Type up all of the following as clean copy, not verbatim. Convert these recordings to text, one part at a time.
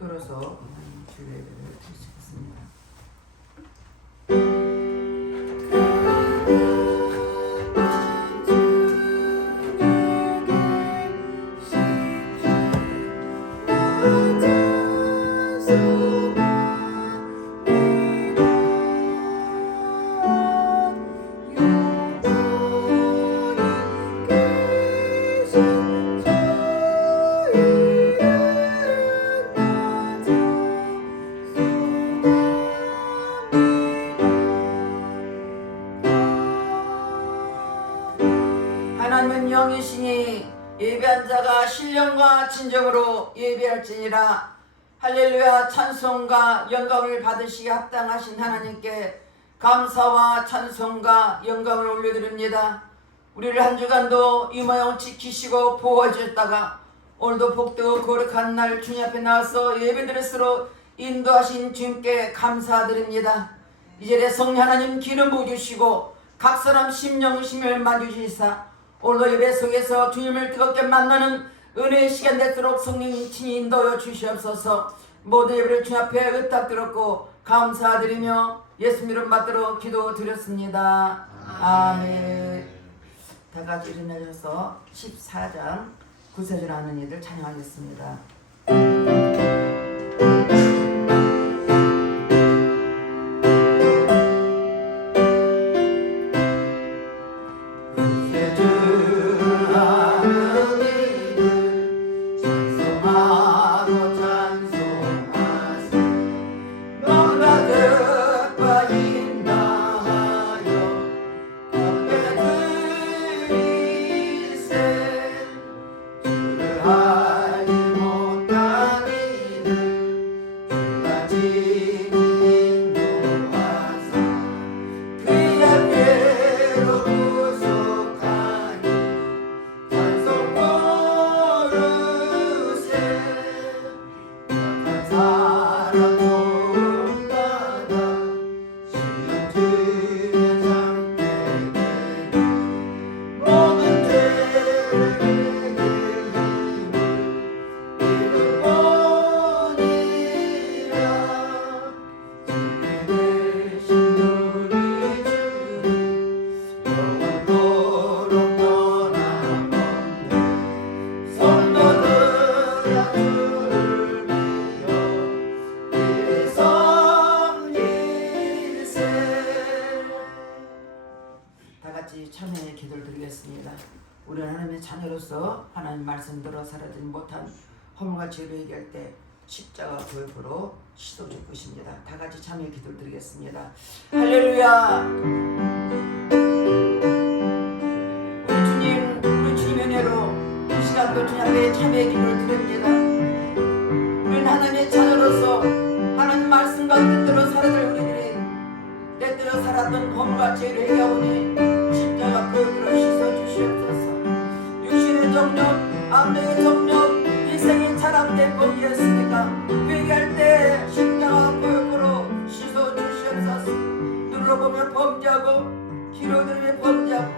들어서 주의 예배를 드리겠습니다. 하나님은 영이시니 예배한 자가 신령과 진정으로 예배할지니라. 할렐루야. 찬송과 영광을 받으시기에 합당하신 하나님께 감사와 찬송과 영광을 올려드립니다. 우리를 한 주간도 이 모양 지키시고 보호해주셨다가 오늘도 복되고 거룩한 날 주님 앞에 나와서 예배드릴수록 인도하신 주님께 감사드립니다. 이 자리에 성령 하나님 기름 부어주시고 각 사람 심령 의심을 만주시사 오늘도 예배 속에서 주님을 뜨겁게 만나는 은혜의 시간 되도록 성령 친히 인도하여 주시옵소서. 모든 예배를 주님 앞에 의탁드렸고 감사드리며 예수 이름 받들어 기도드렸습니다. 아멘. 다 같이 일어나셔서 14장 9세절 하는 이들 찬양하겠습니다. 찬양의 기도를 드리겠습니다. 우리는 하나님의 자녀로서 하나님 말씀 들어 살아들지 못한 허물과 죄를 해결할 때 십자가 교육으로 시도 줄 것입니다. 다 같이 참여의 기도를 드리겠습니다. 할렐루야. 우리 주님의 은혜로 이 시간도 주님 앞에 참여의 기도를 드립니다. 우리는 하나님의 자녀로서 하나님 말씀과 뜻대로 살아들 우리들이 때때로 살았던 허물과 죄를 해결하오니 십자가 교육으로 씻어주시옵소서. 육신의 정욕, 안면의 정욕, 인생의 차람된 범죄였으니까 회개할 때 십자가 교육으로 씻어주시옵소서. 눈으로 보면 범죄하고 귀로 들으면 범죄하고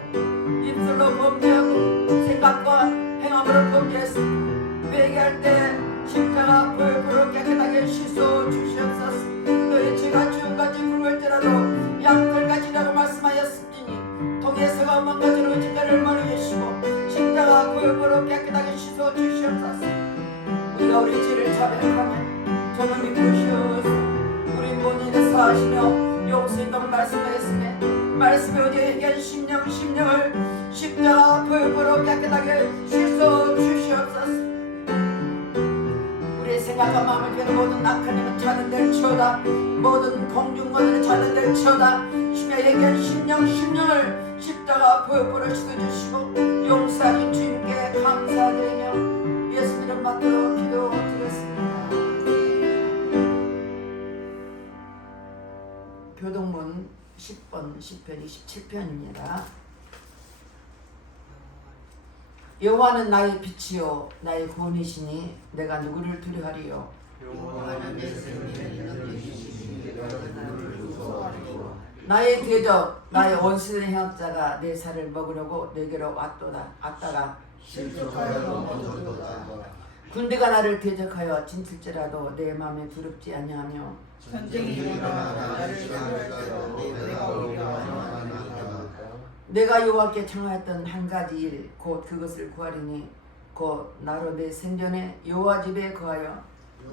입술로 범죄하고 생각과 행함으로 범죄했습니다. 회개할 때 십자가 교육으로 깨끗하게 씻어주시옵소서. 너의 죄가 주음같이 굵을지라도 양털같이라고 말씀하였으니 통에서가 망가지는 죄를 멀리하시고 십자가 구역으로 깨끗하게 씻어주시옵소서. 우리가 우리 죄를 자백하면 저는 믿으시옵소서. 우리 본인을 사하시며 용서인다고 말씀하였으며 말씀에 어디에 얘기한 심령을 십자가 구역으로 깨끗하게 씻어주시옵소서. 우리의 생각과 마음을 괴는 모든 악한 일은 차단될지어다. 모든 공중권을 차단될지어다. 심에 얘기한 심령을 십자가 보혈보를 씻어주시고 용서하신 주님께 감사드리며 예수 이름 받들어 기도드렸습니다. 교동문 10번 10편 27편입니다. 여호와는 나의 빛이요 나의 구원이시니 내가 누구를 두려워하리요. 여호와는 내 생명의 능력이시니 내가 누구를 무서워하리요. 나의 대적 나의 원수된 행악자가 내 살을 먹으려고 내게로 왔다가 실족하여 넘어졌도다. 군대가 나를 대적하여 진칠지라도 내 마음에 두렵지 아니하며 전쟁이 일어나 나를 시험할지라도 내가 오히려 안하나이다. 내가 여호와께 청하였던 한 가지 일 곧 그것을 구하리니 곧 나로 내 생전에 여호와 집에 거하여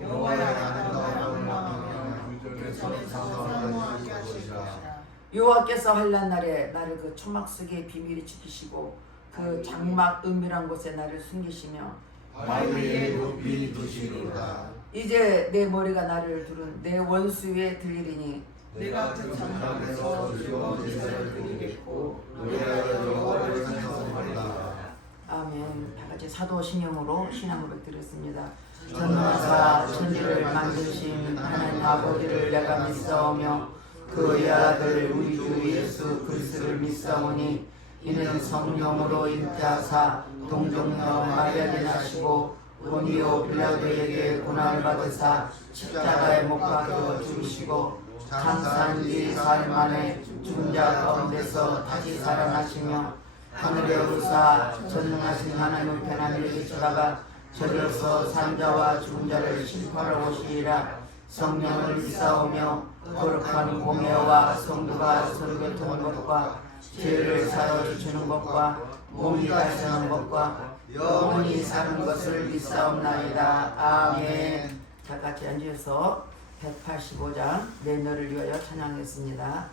여호와의 아름다움을 원망하며 그 전에서 사모하게 하실 것이라. 여호와께서 환난 날에 나를 그 초막 속에 비밀히 지키시고 그 장막 은밀한 곳에 나를 숨기시며 발 위에 높이 두시리로다. 이제 내 머리가 나를 두른 내 원수 위에 들리리니 내가 그 장막에서 즐거운 제사를 드리겠고 노래하여 여호와를 찬송하리라. 아멘. 다같이 사도 신령으로 신앙고백 드렸습니다. 전능하사 천지를 만드신 하나님 아버지를 내가 믿사오며 그의 아들 우리 주 예수 그리스도를 믿사오니 이는 성령으로 잉태하사 동정녀 마리아에 나시고 본디오 빌라도에게 고난을 받으사 십자가에 못 박혀 죽으시고 장사한 지 사흘 만에 죽은 자 가운데서 다시 살아나시며 하늘에 오르사 전능하신 하나님의 편안히 계시다가 저리로서 산자와 죽은 자를 심판하러 오시리라. 성령을 믿사오며 거룩한 공예와 성도가 서로 교통하는 것과 죄를 사여 주는 것과 몸이 다시 사는 것과 영원히 사는 것을 믿사옵나이다. 아멘. 자, 같이 앉으셔서 185장 내 너를 위하여 찬양했습니다.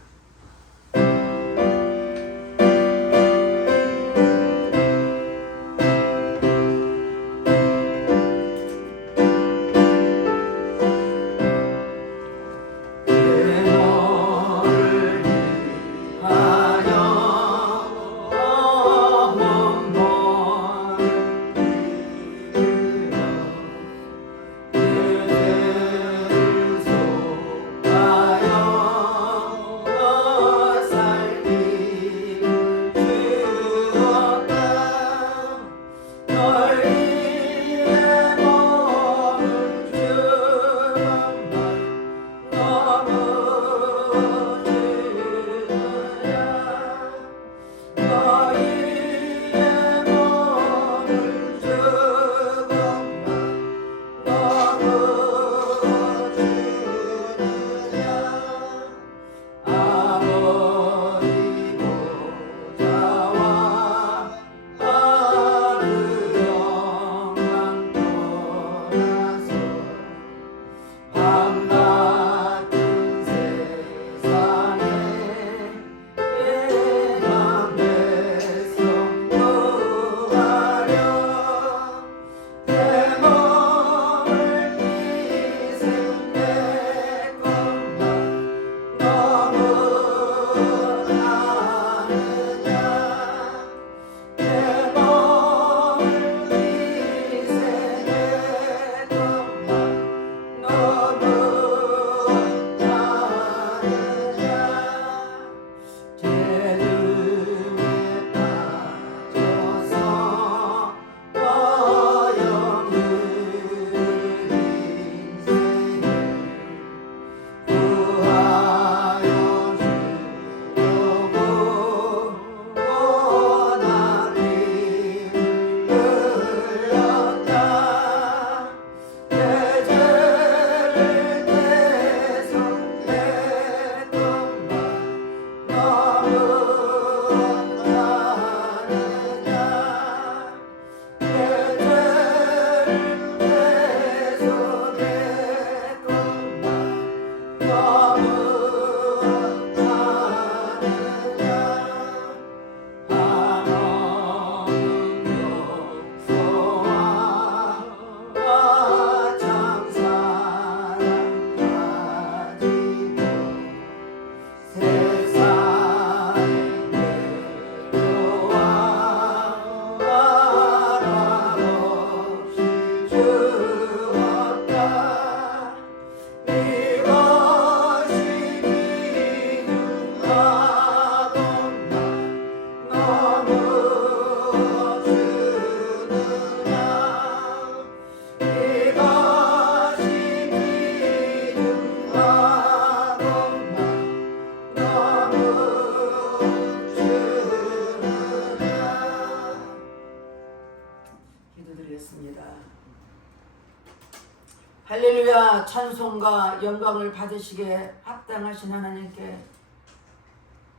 할렐루야. 찬송과 영광을 받으시기에 합당하신 하나님께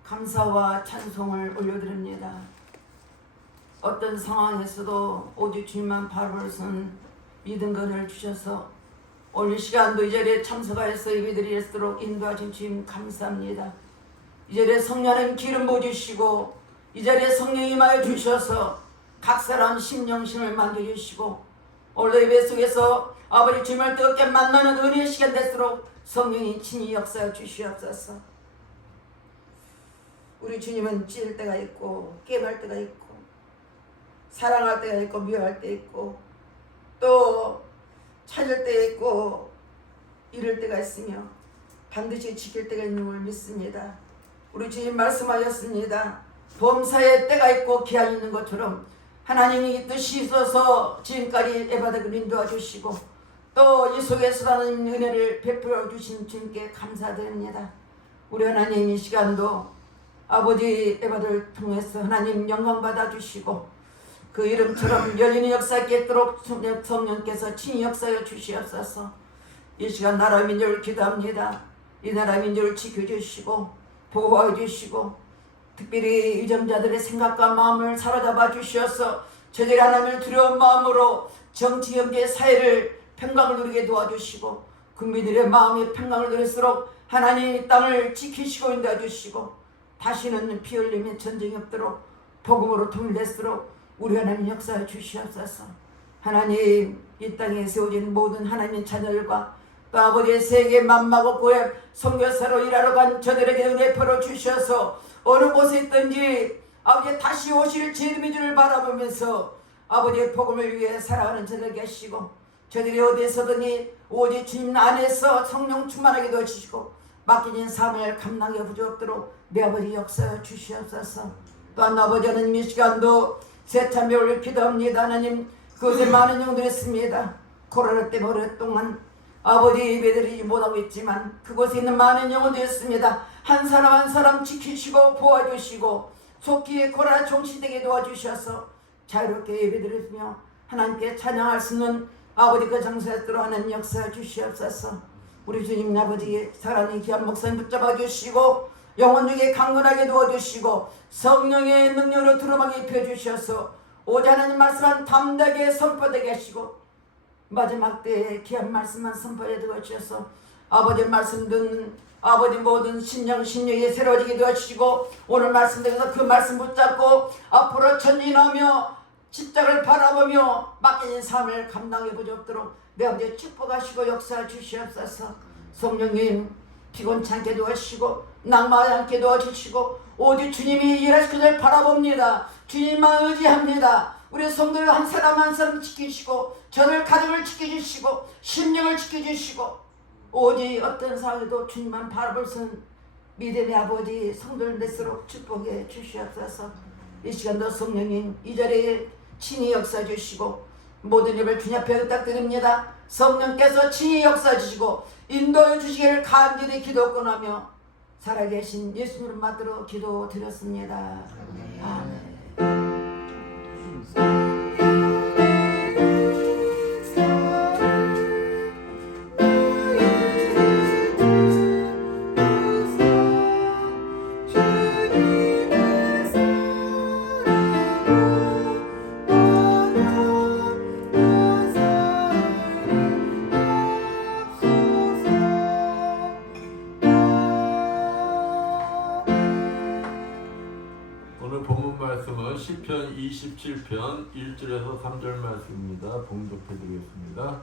감사와 찬송을 올려드립니다. 어떤 상황에서도 오직 주님만 바라볼 선 믿음 건을 주셔서 오늘 시간도 이 자리에 참석하여서 예배드리도록 인도하신 주님 감사합니다. 이 자리에 성령님 기름 부어주시고 이 자리에 성령이 임하여 주셔서 각 사람 심령심을 만져주시고 오늘 예배 속에서 아버지 주님을 뜨겁게 만나는 은혜의 시간 될수록 성령이 친히 역사해 주시옵소서. 우리 주님은 찔 때가 있고 깨발 때가 있고 사랑할 때가 있고 미워할 때 있고 또 찾을 때 있고 잃을 때가 있으며 반드시 지킬 때가 있는 걸 믿습니다. 우리 주님 말씀하셨습니다. 범사에 때가 있고 기한이 있는 것처럼 하나님이 뜻이 있어서 지금까지 에바닥을 인도해 주시고 또 이 속에서 하나님 은혜를 베풀어 주신 주님께 감사드립니다. 우리 하나님 이 시간도 아버지 에바닥을 통해서 하나님 영광 받아 주시고 그 이름처럼 열리는 역사 있도록 성령께서 친히 역사해 주시옵소서. 이 시간 나라 민족을 기도합니다. 이 나라 민족을 지켜주시고 보호해 주시고 특별히 유정자들의 생각과 마음을 사로잡아 주셔서 저들이 하나님을 두려운 마음으로 정치, 경제, 사회를 평강을 누리게 도와주시고 국민들의 마음이 평강을 누릴수록 하나님 이 땅을 지키시고 인도해 주시고 다시는 피 흘리며 전쟁이 없도록 복음으로 통일될수록 우리 하나님 역사해 주시옵소서. 하나님 이 땅에 세워진 모든 하나님의 자녀들과 또 아버지의 세계 만마고 고향 선교사로 일하러 간 저들에게 은혜 풀어 주셔서 어느 곳에 있든지 아버지 다시 오실 주님의 주를 바라보면서 아버지의 복음을 위해 살아가는 저들 계시고 저들이 어디에서든지 오직 주님 안에서 성령 충만하게 도와주시고 맡겨진 삶을 감당해 부족도록 내 아버지 역사해 주시옵소서. 또한 아버지 하나님 이 시간도 세참에 올려 기도합니다. 하나님 그것에 많은 영들이 있습니다. 코로나 때문에 오랫동안 아버지 예배드리지 못하고 있지만 그곳에 있는 많은 영혼도 있습니다. 한 사람 한 사람 지키시고 보호해주시고 속히 코로나 종식되게 도와주셔서 자유롭게 예배드리며 하나님께 찬양할 수 있는 아버지 그 장소에 들어 하나님 역사해 주시옵소서. 우리 주님 아버지 사랑의 귀한 목사님 붙잡아 주시고 영혼 중에 강건하게 도와주시고 성령의 능력으로 두루마기 입혀주셔서 오직 하나님 말씀만 담대하게 선포되게 하시고 마지막 때에 귀한 말씀만 선포해 주셔서 아버지 말씀 듣는 아버지 모든 신령 신령이 새로워지게 도와주시고 오늘 말씀 드려서 그 말씀 붙잡고 앞으로 전진하며 십자가를 바라보며 맡겨진 삶을 감당해 보도록 내 아버지 축복하시고 역사해 주시옵소서. 성령님 피곤치 않게 도와주시고 낭만하지 않게 도와주시고 오직 주님이 일하실 것을 바라봅니다. 주님만 의지합니다. 우리 성도를 한 사람 한 사람 지키시고 저들 가정을 지켜주시고 심령을 지켜주시고 오직 어떤 상황에도 주님만 바라볼 수 있는 믿음의 아버지 성도를 낼수록 축복해 주시옵소서. 이 시간도 성령님 이 자리에 친히 역사해 주시고 모든 일을 주님 앞에 부탁드립니다. 성령께서 친히 역사해 주시고 인도해 주시기를 간절히 기도권하며 살아계신 예수님을 받들어 기도드렸습니다. 아멘. 시편 27편 1절에서 3절 말씀입니다. 봉독해드리겠습니다.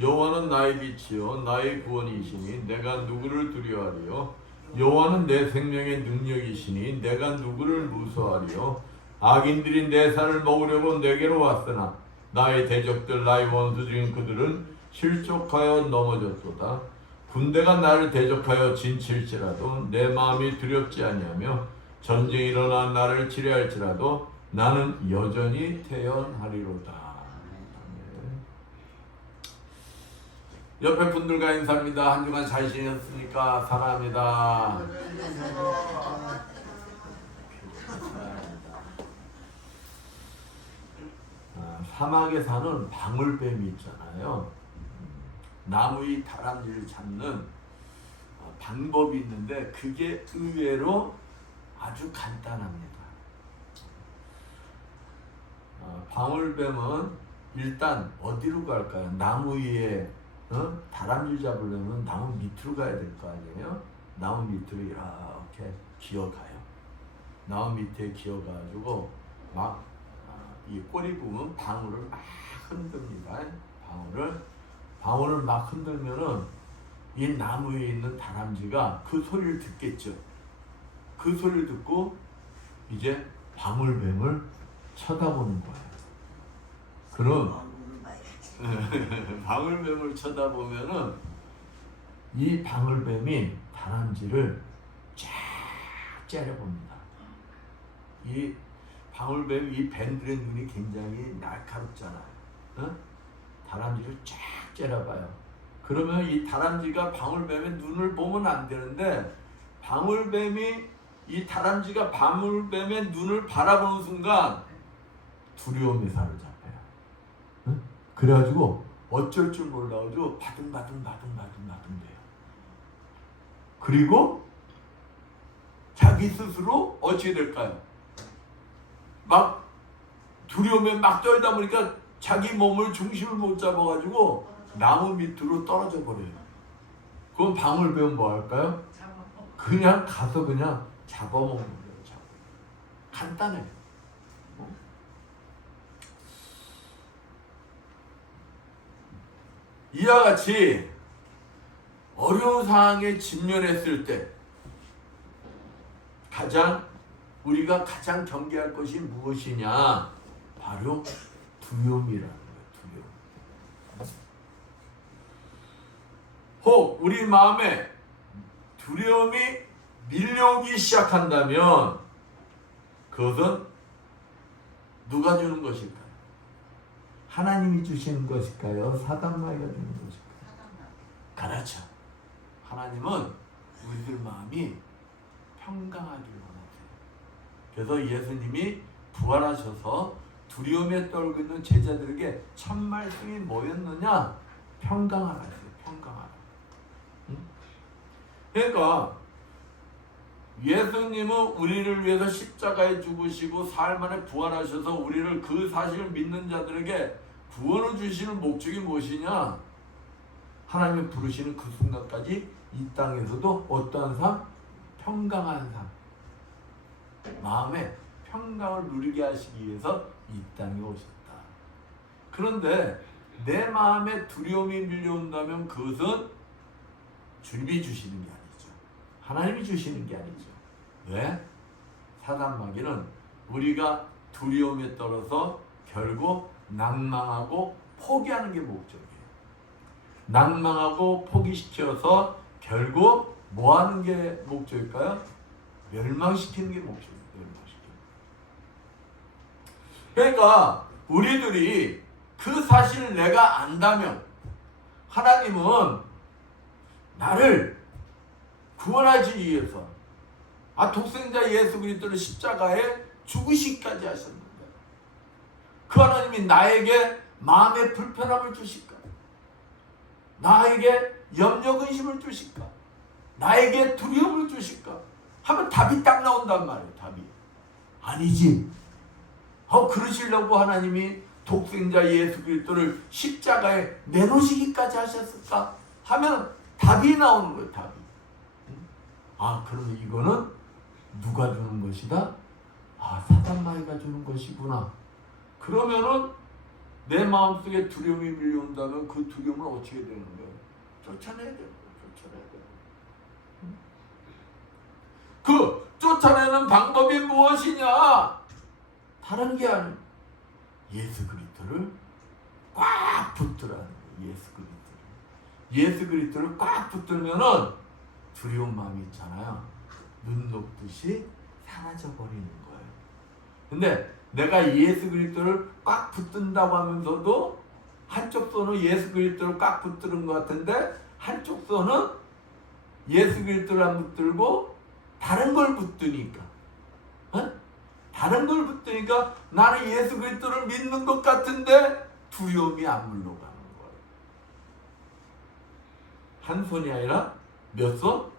여호와는 나의 빛이요 나의 구원이시니 내가 누구를 두려워하리요. 여호와는 내 생명의 능력이시니 내가 누구를 무서워하리요. 악인들이 내 살을 먹으려고 내게로 왔으나 나의 대적들 나의 원수 중인 그들은 실족하여 넘어졌도다. 군대가 나를 대적하여 진칠지라도 내 마음이 두렵지 아니하며 전쟁이 일어나 나를 치료할지라도 나는 여전히 태연하리로다. 옆에 분들과 인사합니다. 한 주간 잘 지냈습니까? 사랑합니다. 사막에 사는 방울뱀이 있잖아요. 나무 위 다람쥐를 잡는 방법이 있는데 그게 의외로 아주 간단합니다. 방울뱀은 일단 어디로 갈까요? 나무 위에 다람쥐 잡으려면 나무 밑으로 가야 될 거 아니에요? 나무 밑으로 이렇게 기어가요. 나무 밑에 기어가지고 막 이 꼬리 부분 방울을 막 흔듭니다. 방울을 막 흔들면은 이 나무 위에 있는 다람쥐가 그 소리를 듣겠죠. 그 소리를 듣고 이제 방울뱀을 쳐다보는 거예요. 그럼 방울뱀을 쳐다보면은 이 방울뱀이 다람쥐를 쫙 째려봅니다. 이 방울뱀 이 뱀들의 눈이 굉장히 날카롭잖아요. 다람쥐를 쫙 째려봐요. 그러면 이 다람쥐가 방울뱀의 눈을 보면 안 되는데 이 다람쥐가 방울뱀의 눈을 바라보는 순간 두려움이 사로잡혀요. 그래가지고 어쩔 줄 몰라가지고 바둥바둥 돼요. 그리고 자기 스스로 어찌 될까요? 막 두려움에 막 떨다 보니까 자기 몸을 중심을 못 잡아가지고 나무 밑으로 떨어져 버려요. 그럼 방울뱀은 뭐 할까요? 그냥 가서 그냥 잡아먹는 거예요. 간단해. 이와 같이 어려운 상황에 직면했을 때 우리가 가장 경계할 것이 무엇이냐? 바로 두려움이라는 거예요. 두려움. 혹 우리 마음에 두려움이 밀려오기 시작한다면 그것은 누가 주는 것일까요? 하나님이 주시는 것일까요? 사단마귀가 주는 것일까요? 그렇죠. 하나님은 우리들 마음이 평강하기를 원하세요. 그래서 예수님이 부활하셔서 두려움에 떨고 있는 제자들에게 첫 말씀이 뭐였느냐? 평강하라 했어요. 평강하라. 그러니까 예수님은 우리를 위해서 십자가에 죽으시고 사흘 만에 부활하셔서 우리를 그 사실을 믿는 자들에게 구원을 주시는 목적이 무엇이냐? 하나님이 부르시는 그 순간까지 이 땅에서도 어떠한 삶? 평강한 삶. 마음에 평강을 누리게 하시기 위해서 이 땅에 오셨다. 그런데 내 마음에 두려움이 밀려온다면 그것은 주님이 주시는 게 아니죠. 하나님이 주시는 게 아니죠. 왜? 사단마귀는 우리가 두려움에 떨어서 결국 낭망하고 포기하는 게 목적이에요. 낭망하고 포기시켜서 결국 뭐 하는 게 목적일까요? 멸망시키는 게 목적이에요. 그러니까 우리들이 그 사실을 내가 안다면 하나님은 나를 구원하기 위해서 독생자 예수 그리스도를 십자가에 죽으시기까지 하셨는데 그 하나님이 나에게 마음의 불편함을 주실까? 나에게 염려 근심을 주실까? 나에게 두려움을 주실까? 하면 답이 딱 나온단 말이에요. 답이 아니지. 그러시려고 하나님이 독생자 예수 그리스도를 십자가에 내놓으시기까지 하셨을까? 하면 답이 나오는 거예요. 답이. 그러면 이거는 누가 주는 것이다? 사단마귀가 주는 것이구나. 그러면은 내 마음속에 두려움이 밀려온다면 그 두려움을 어떻게 되는 거예요? 쫓아내야 돼요. 그 쫓아내는 방법이 무엇이냐? 다른 게 아니에요. 예수 그리스도를 꽉 붙들어야 돼요. 예수 그리스도를 꽉 붙들면은 두려운 마음이 있잖아요. 눈 녹듯이 사라져 버리는 거예요. 근데 내가 예수 그리스도를 꽉 붙든다고 하면서도 한쪽 손은 예수 그리스도를 꽉 붙드는 것 같은데 한쪽 손은 예수 그리스도를 안 붙들고 다른 걸 붙드니까 다른 걸 붙드니까 나는 예수 그리스도를 믿는 것 같은데 두려움이 안 물러가는 거예요. 한 손이 아니라 몇 손?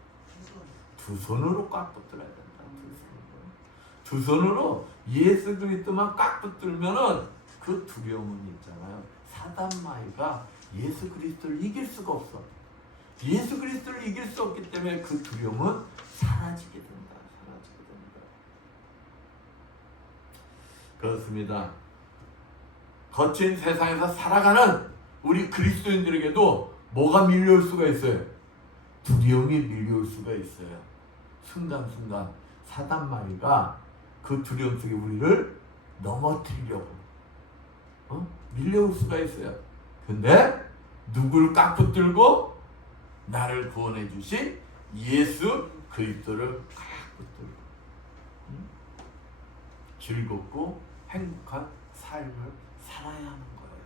두 손으로 꽉 붙들어야 된다. 두 손으로 예수 그리스도만 꽉 붙들면은 그 두려움은 있잖아요. 사단 마귀가 예수 그리스도를 이길 수가 없어. 예수 그리스도를 이길 수 없기 때문에 그 두려움은 사라지게 된다. 사라지게 된다. 그렇습니다. 거친 세상에서 살아가는 우리 그리스도인들에게도 뭐가 밀려올 수가 있어요? 두려움이 밀려올 수가 있어요. 순간순간 사단 마귀가 그 두려움 속에 우리를 넘어뜨리려고 밀려올 수가 있어요. 근데 누굴 꽉 붙들고? 나를 구원해 주신 예수 그리스도를 꽉 붙들고 즐겁고 행복한 삶을 살아야 하는 거예요.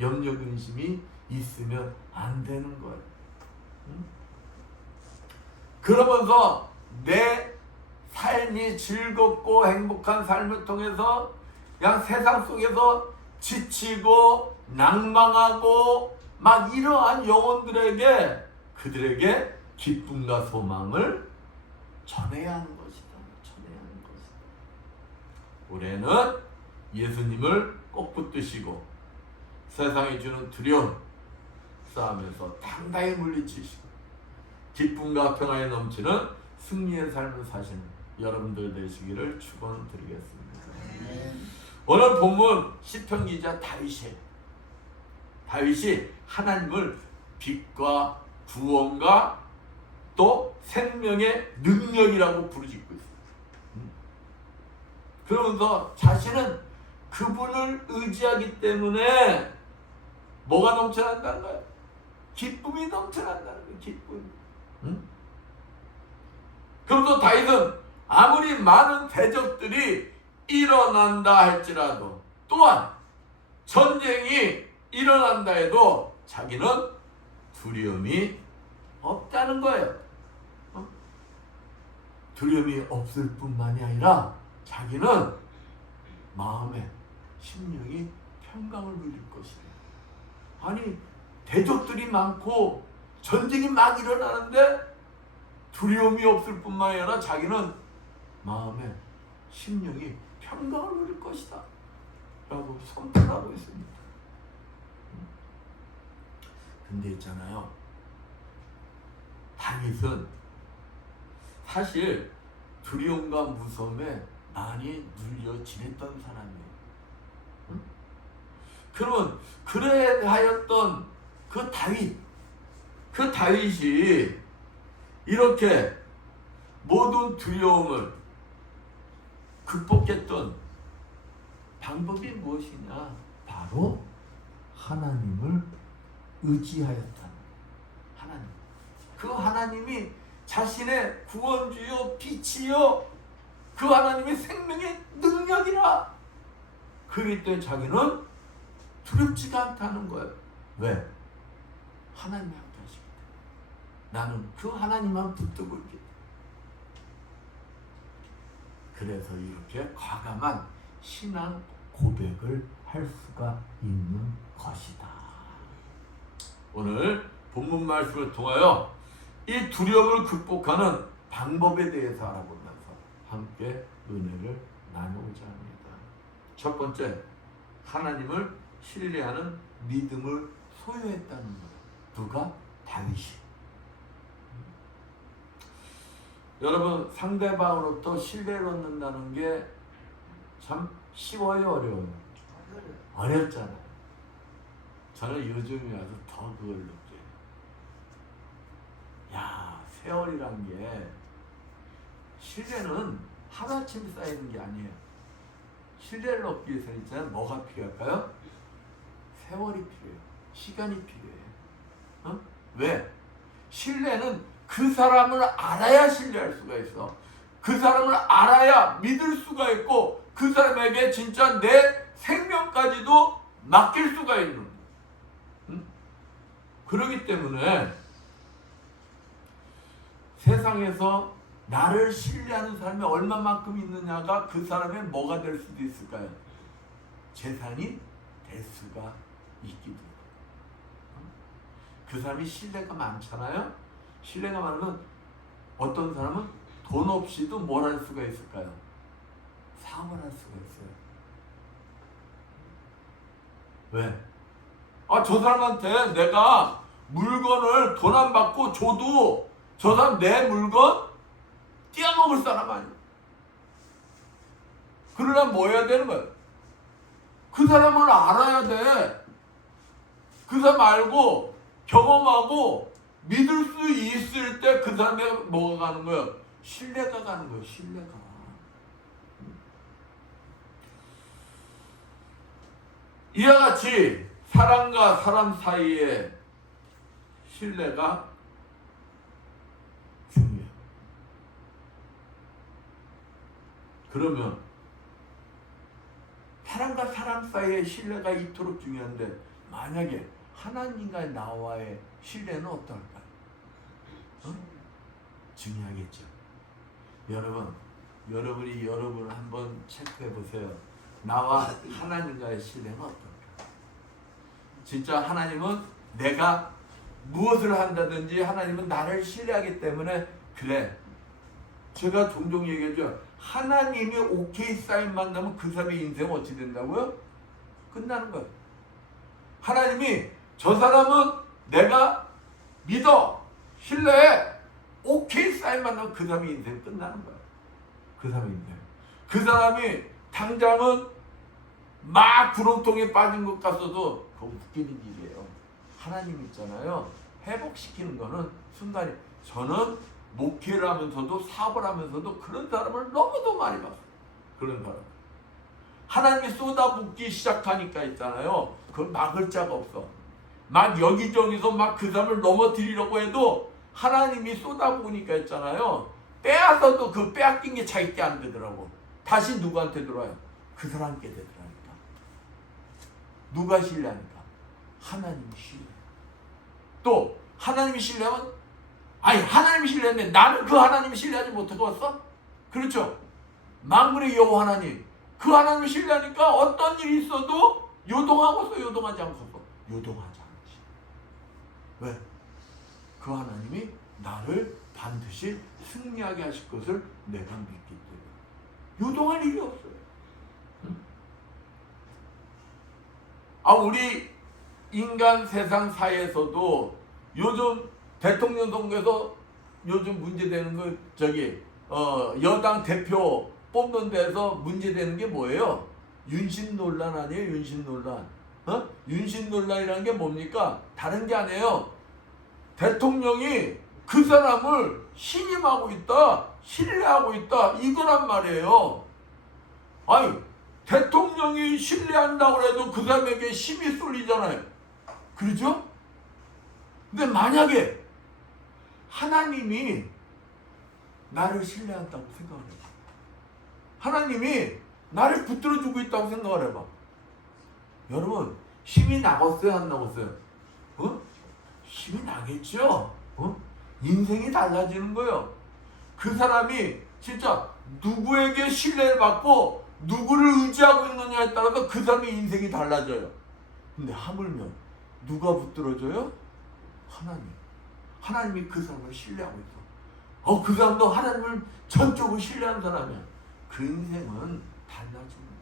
염려 근심이 있으면 안 되는 거예요. 그러면서 내 삶이 즐겁고 행복한 삶을 통해서 그냥 세상 속에서 지치고 낭망하고 막 이러한 영혼들에게 그들에게 기쁨과 소망을 전해야 하는 것이다. 전해야 하는 것이다. 올해는 예수님을 꼭 붙드시고 세상이 주는 두려움 싸움에서 당당히 물리치시고 기쁨과 평화에 넘치는 승리의 삶을 사시는 여러분들 되시기를 축원드리겠습니다. 오늘 본문 시편 기자 다윗이 하나님을 빛과 구원과 또 생명의 능력이라고 부르짖고 있어요. 그러면서 자신은 그분을 의지하기 때문에 뭐가 넘쳐난다는 거예요? 기쁨이 넘쳐난다는 거예요. 기쁨. 그러면서 다윗은 아무리 많은 대적들이 일어난다 할지라도 또한 전쟁이 일어난다 해도 자기는 두려움이 없다는 거예요. 두려움이 없을 뿐만이 아니라 자기는 마음에 심령이 평강을 누릴 것이다. 아니 대적들이 많고 전쟁이 막 일어나는데 두려움이 없을 뿐만이 아니라 자기는 마음에 심령이 평강을 누릴 것이다 라고 선포하고 있습니다. 근데 있잖아요, 다윗은 사실 두려움과 무서움에 많이 눌려 지냈던 사람이에요. 그러면 그래 하였던 그 다윗이 이렇게 모든 두려움을 극복했던 방법이 무엇이냐? 바로 하나님을 의지하였다. 하나님. 그 하나님이 자신의 구원주요 빛이요 그 하나님의 생명의 능력이라. 그렇기 때문에 자기는 두렵지가 않다는 거예요. 왜? 하나님이 함께 하시기 때문에. 나는 그 하나님만 붙들고 있기 때문에. 그래서 이렇게 과감한 신앙 고백을 할 수가 있는 것이다. 오늘 본문 말씀을 통하여 이 두려움을 극복하는 방법에 대해서 알아보면서 함께 은혜를 나누고자 합니다. 첫 번째, 하나님을 신뢰하는 믿음을 소유했다는 거예요. 누가? 다윗이. 여러분, 상대방으로부터 신뢰를 얻는다는 게 참 쉬워요, 어려워요? 어렵잖아요. 저는 요즘에 와서 더 그걸 느껴요. 야, 세월이란 게 신뢰는 하루아침에 쌓이는 게 아니에요. 신뢰를 얻기 위해서는 있잖아요. 뭐가 필요할까요? 세월이 필요해요. 시간이 필요해요. 왜? 신뢰는 그 사람을 알아야 신뢰할 수가 있어. 그 사람을 알아야 믿을 수가 있고 그 사람에게 진짜 내 생명까지도 맡길 수가 있는 거예요. 그렇기 때문에 세상에서 나를 신뢰하는 사람이 얼마만큼 있느냐가 그 사람의 뭐가 될 수도 있을까요? 재산이 될 수가 있기도 해요. 그 사람이 신뢰가 많잖아요. 신뢰가 많으면 어떤 사람은 돈 없이도 뭘 할 수가 있을까요? 사업을 할 수가 있어요. 왜? 저 사람한테 내가 물건을 돈 안 받고 줘도 저 사람 내 물건 떼어먹을 사람 아니야. 그러려면 뭐 해야 되는 거야? 그 사람을 알아야 돼. 그 사람 알고 경험하고 믿을 수 있을 때 그 사람에 뭐가 가는 거야? 신뢰가 가는 거야. 신뢰가. 이와 같이 사람과 사람 사이에 신뢰가 중요해요. 그러면 사람과 사람 사이의 신뢰가 이토록 중요한데 만약에 하나님과 나와의 신뢰는 어떨까요? 중요하겠죠. 여러분이 여러분을 한번 체크해 보세요. 나와 하나님과의 신뢰는 어떨까? 진짜 하나님은 내가 무엇을 한다든지 하나님은 나를 신뢰하기 때문에 그래. 제가 종종 얘기하죠. 하나님이 오케이 사인 만나면 그 사람의 인생은 어찌 된다고요? 끝나는 거예요. 하나님이 저 사람은 내가 믿어, 신뢰해, 오케이 사인 만나면 그 사람의 인생 끝나는 거예요. 그 사람의 인생. 그 사람이 당장은 막 구렁텅이에 빠진 것 같아도 그거 웃기는 일이에요. 하나님 있잖아요. 회복시키는 거는 순간에. 저는 목회를 하면서도 사업을 하면서도 그런 사람을 너무도 많이 봤어요. 그런 사람. 하나님이 쏟아붓기 시작하니까 있잖아요. 그걸 막을 자가 없어. 막 여기저기서 막 그 사람을 넘어뜨리려고 해도 하나님이 쏟아부으니까 있잖아요. 빼앗아도 그 빼앗긴 게 자기 게 안 되더라고. 다시 누구한테 들어와요? 그 사람께 되더라니까. 누가 신뢰하니까? 하나님이 신뢰. 또 하나님이 신뢰하면 하나님이 신뢰했는데 나는 그 하나님이 신뢰하지 못하고 왔어? 그렇죠? 만군의 여호와 하나님. 그 하나님을 신뢰하니까 어떤 일이 있어도 요동하고서 요동하지 않고서 요동하지 않지. 왜? 그 하나님이 나를 반드시 승리하게 하실 것을 내가 믿기 때문에 요동할 일이 없어요. 우리 인간 세상 사회에서도 요즘 대통령 선거에서 요즘 문제되는 거 여당 대표 뽑는 데서 문제되는 게 뭐예요? 윤심 논란 아니에요? 윤심 논란. 윤심 논란이라는 게 뭡니까? 다른 게 아니에요. 대통령이 그 사람을 신임하고 있다, 신뢰하고 있다, 이거란 말이에요. 대통령이 신뢰한다고 해도 그 사람에게 힘이 쏠리잖아요. 그렇죠? 근데 만약에 하나님이 나를 신뢰한다고 생각을 해봐. 하나님이 나를 붙들어주고 있다고 생각을 해봐. 여러분, 힘이 나겠어요? 안 나겠어요? 힘이 나겠죠? 인생이 달라지는 거예요. 그 사람이 진짜 누구에게 신뢰를 받고 누구를 의지하고 있느냐에 따라서 그 사람의 인생이 달라져요. 근데 하물며 누가 붙들어줘요? 하나님. 하나님이 그 사람을 신뢰하고 있어. 그 사람도 하나님을 전적으로 신뢰하는 사람이야. 그 인생은 달라집니다.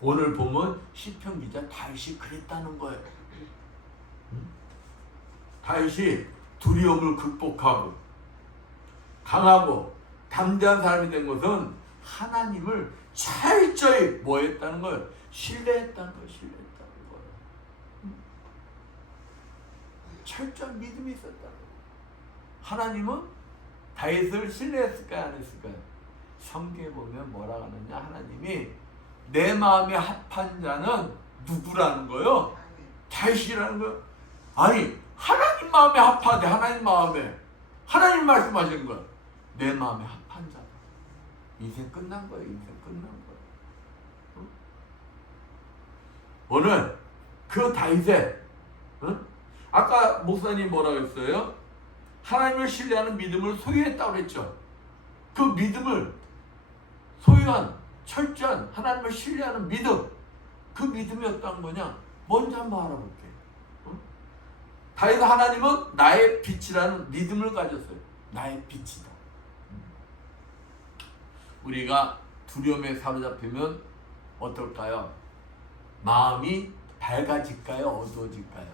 오늘 보면 시편 기자 다윗이 그랬다는 거예요. 다윗이 두려움을 극복하고 강하고 담대한 사람이 된 것은 하나님을 철저히 뭐 했다는 거예요? 신뢰했다는 거예요. 신뢰했다는 거예요. 철저한 믿음이 있었다는 거예요. 하나님은 다윗을 신뢰했을까요? 안 했을까요? 성경에 보면 뭐라고 하느냐? 하나님이 내 마음에 합한 자는 누구라는 거예요? 다윗이라는 거예요. 하나님 마음에 합하되 하나님 마음에 하나님 말씀하시는 거예요. 내 마음에 합한 자. 인생 끝난 거예요. 인생 끝난 거예요. 오늘 그 다윗의 아까 목사님 뭐라고 했어요? 하나님을 신뢰하는 믿음을 소유했다고 그랬죠. 그 믿음을 소유한 철저한 하나님을 신뢰하는 믿음, 그 믿음이 어떤 거냐? 먼저 한번 알아볼게요. 다윗 하나님은 나의 빛이라는 믿음을 가졌어요. 나의 빛이다. 우리가 두려움에 사로잡히면 어떨까요? 마음이 밝아질까요? 어두워질까요?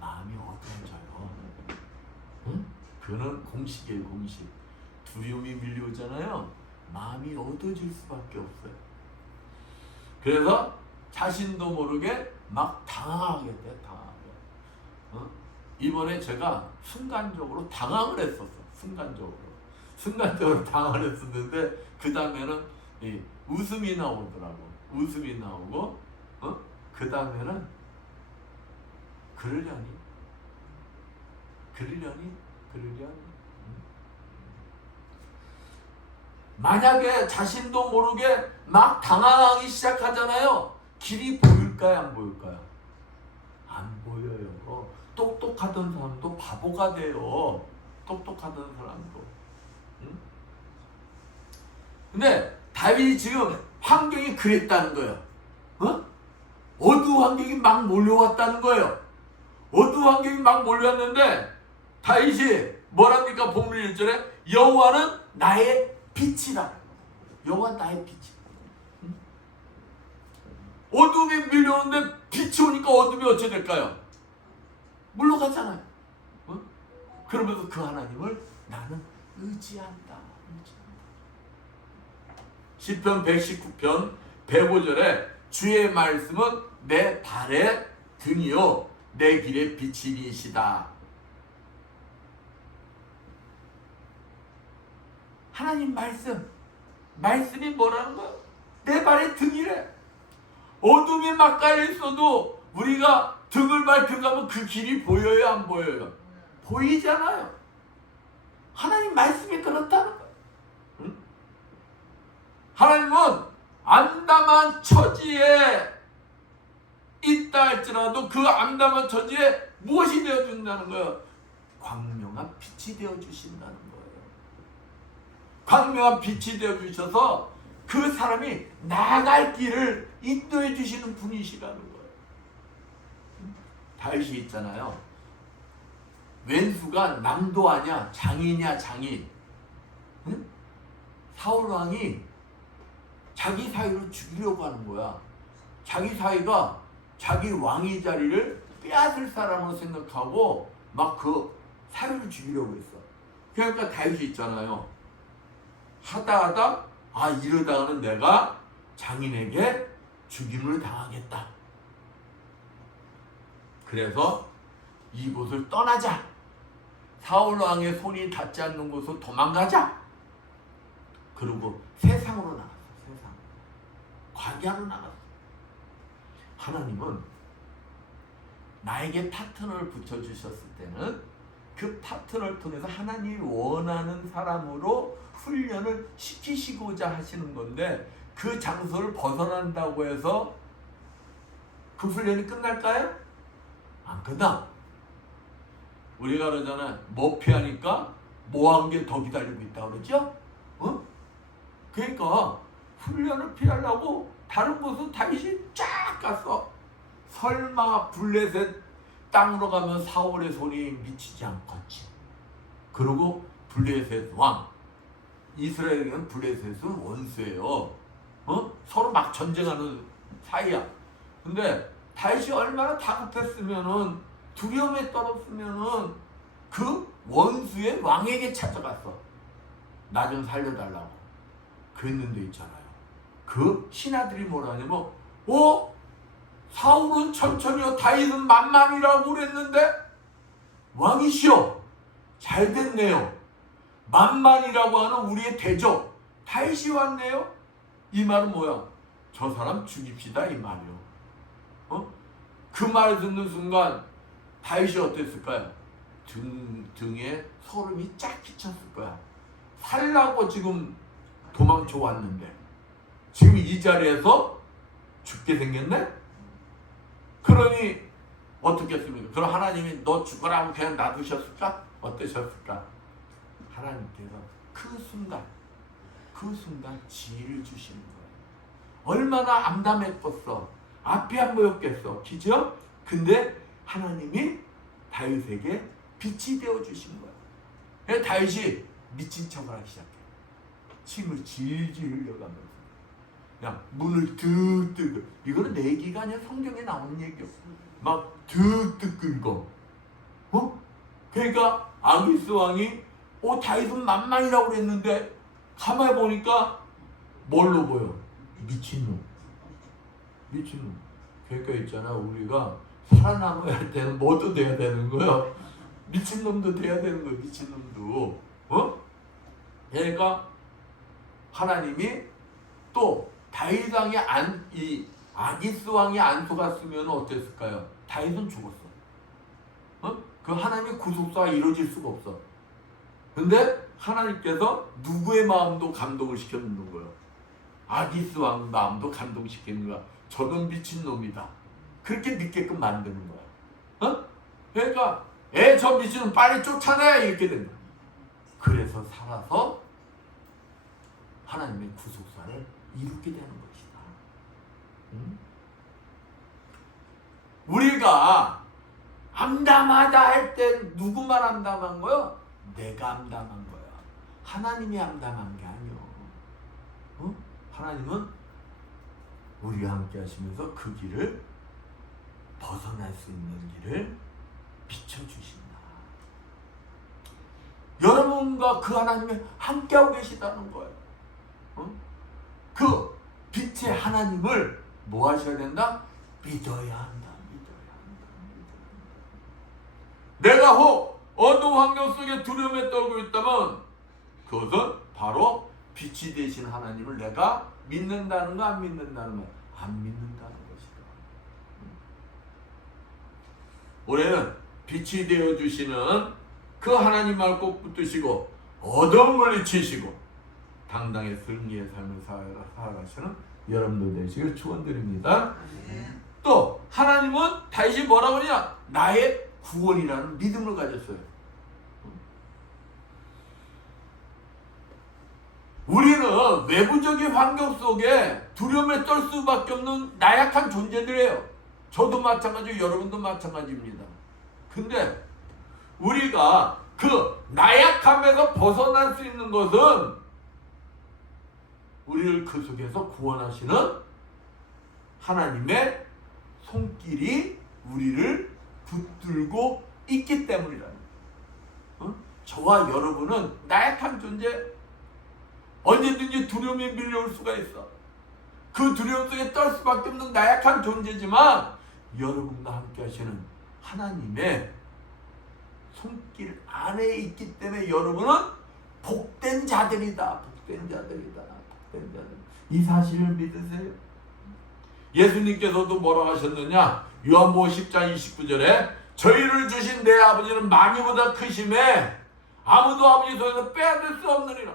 마음이 어두워져요. 응? 그거는 공식이에요, 공식. 두려움이 밀려오잖아요. 마음이 어두워질 수밖에 없어요. 그래서 자신도 모르게 막 당황하게 돼, 당황하게. 이번에 제가 순간적으로 당황을 했었어. 순간적으로 당황을 했었는데 그 다음에는 웃음이 나오더라고. 웃음이 나오고 그 다음에는 그러려니. 만약에 자신도 모르게 막 당황하기 시작하잖아요. 길이 보일까요? 안 보일까요? 안 보여요. 똑똑하던 사람도 바보가 돼요. 똑똑하던 사람도. 응? 근데 다윗이 지금 환경이 그랬다는 거예요. 어두운 환경이 막 몰려왔다는 거예요. 어두운 환경이 막 몰려왔는데 다윗이 뭐랍니까? 본문 1절에 여호와는 나의 빛이라. 여호와 나의 빛이라. 어둠이 밀려오는데 빛이 오니까 어둠이 어찌 될까요? 물러가잖아요. 그러면서 그 하나님을 나는 의지한다. 시편 119편 105절에 주의 말씀은 내 발의 등이요 내 길의 빛이니시다. 하나님 말씀이 뭐라는 거야? 내 발의 등이래. 어둠이 막 깔려 있어도 우리가 등을 밝혀가면 그 길이 보여요, 안 보여요? 보이잖아요. 하나님 말씀이 그렇다는 거예요. 응? 하나님은 암담한 처지에 있다 할지라도 그 암담한 처지에 무엇이 되어준다는 거예요? 광명한 빛이 되어주신다는 거예요. 광명한 빛이 되어주셔서 그 사람이 나아갈 길을 인도해 주시는 분이시라는 거예요. 다윗이 있잖아요. 왼수가 남도하냐 장이냐 장인. 응? 사울왕이 자기 사위로 죽이려고 하는 거야. 자기 사위가 자기 왕위 자리를 빼앗을 사람으로 생각하고 막 그 사위를 죽이려고 했어. 그러니까 다윗이 있잖아요. 하다 이러다가는 내가 장인에게 죽임을 당하겠다. 그래서 이곳을 떠나자. 사울왕의 손이 닿지 않는 곳으로 도망가자. 그리고 세상으로 나갔어. 세상. 광야로 나갔어. 하나님은 나에게 파트너를 붙여주셨을 때는 그 파트너를 통해서 하나님이 원하는 사람으로 훈련을 시키시고자 하시는 건데 그 장소를 벗어난다고 해서 그 훈련이 끝날까요? 안 끝나. 우리가 그러잖아요. 뭐 피하니까 뭐한 게 더 기다리고 있다 그러죠? 그러니까 훈련을 피하려고 다른 곳은 다윗이 쫙 갔어. 설마 블레셋 땅으로 가면 사울의 손이 미치지 않겠지. 그리고 블레셋 왕, 이스라엘에게는 블레셋은 원수예요. 서로 막 전쟁하는 사이야. 근데 다윗이 얼마나 다급했으면은 두려움에 떨었으면은 그 원수의 왕에게 찾아갔어. 나 좀 살려달라고. 그랬는데 있잖아요. 그 신하들이 뭐라 하냐면 사울은 천천히요 다윗은 만만이라고 그랬는데 왕이시여 잘 됐네요. 만만이라고 하는 우리의 대적 다윗이 왔네요. 이 말은 뭐야? 저 사람 죽입시다 이 말이요. 그 말을 듣는 순간 다윗이 어땠을까요? 등에 소름이 쫙 끼쳤을 거야. 살라고 지금 도망쳐 왔는데 지금 이 자리에서 죽게 생겼네? 그러니 어떻겠습니까? 그럼 하나님이 너 죽어라고 그냥 놔두셨을까? 어떠셨을까? 하나님께서 그 순간 지혜를 주시는 거예요. 얼마나 암담했겠어. 앞이 안 보였겠어. 그죠? 근데 하나님이 다윗에게 빛이 되어 주신 거야. 그래서 다윗이 미친 척을 하기 시작해. 침을 질질 흘려가면서 그냥 문을 득득, 이거는 내 얘기가 아니라 성경에 나오는 얘기야. 막 득득 긁어. 그러니까 아기스 왕이 다윗은 만만이라고 그랬는데 가만히 보니까 뭘로 보여? 미친놈. 미친놈. 그러니까 있잖아, 우리가 살아남아야 할 때는 뭐도 돼야 되는 거야. 미친놈도 돼야 되는 거야. 미친놈도. 그러니까 하나님이 또 다윗 왕이 이 아기스 왕이 안 속았으면 어땠을까요? 다윗은 죽었어. 그 하나님의 구속사가 이루어질 수가 없어. 근데 하나님께서 누구의 마음도 감동을 시켜놓는 거예요. 아기스 왕 마음도 감동시키는 거야. 저는 미친놈이다. 그렇게 믿게끔 만드는 거야. 그러니까 저 미친놈 빨리 쫓아내, 이렇게 된다. 그래서 살아서 하나님의 구속사를 이루게 되는 것이다. 우리가 암담하다 할 때 누구만 암담한 거요? 내가 암담한 거야. 하나님이 암담한 게 아니요. 하나님은 우리와 함께 하시면서 그 길을 벗어날 수 있는 길을 비춰주신다. 여러분과 그 하나님이 함께하고 계시다는 거예요. 그 빛의 하나님을 뭐 하셔야 된다? 믿어야 한다. 내가 혹 어두운 환경 속에 두려움에 떨고 있다면 그것은 바로 빛이 되신 하나님을 내가 믿는다는 거, 안 믿는다는 거? 안 믿는다는 것이다. 올해는 빛이 되어주시는 그 하나님을 꼭 붙드시고 어두움을 물리치시고 당당히 승리의 삶을 살아가시는 여러분들 되시길 축원드립니다. 또 하나님은 다시 뭐라고 하냐? 나의 구원이라는 믿음을 가졌어요. 우리는 외부적인 환경 속에 두려움에 떨 수밖에 없는 나약한 존재들이에요. 저도 마찬가지고 여러분도 마찬가지입니다. 근데 우리가 그 나약함에서 벗어날 수 있는 것은 우리를 그 속에서 구원하시는 하나님의 손길이 우리를 붙들고 있기 때문이라는 거예요. 저와 여러분은 나약한 존재, 언제든지 두려움이 밀려올 수가 있어. 그 두려움 속에 떨 수밖에 없는 나약한 존재지만 여러분과 함께 하시는 하나님의 손길 안에 있기 때문에 여러분은 복된 자들이다. 복된 자들이다. 복된 자들. 이 사실을 믿으세요. 예수님께서도 뭐라고 하셨느냐? 요한복음 10장 29절에 저희를 주신 내 아버지는 많이보다 크심에 아무도 아버지 손에서 빼앗을 수 없느니라.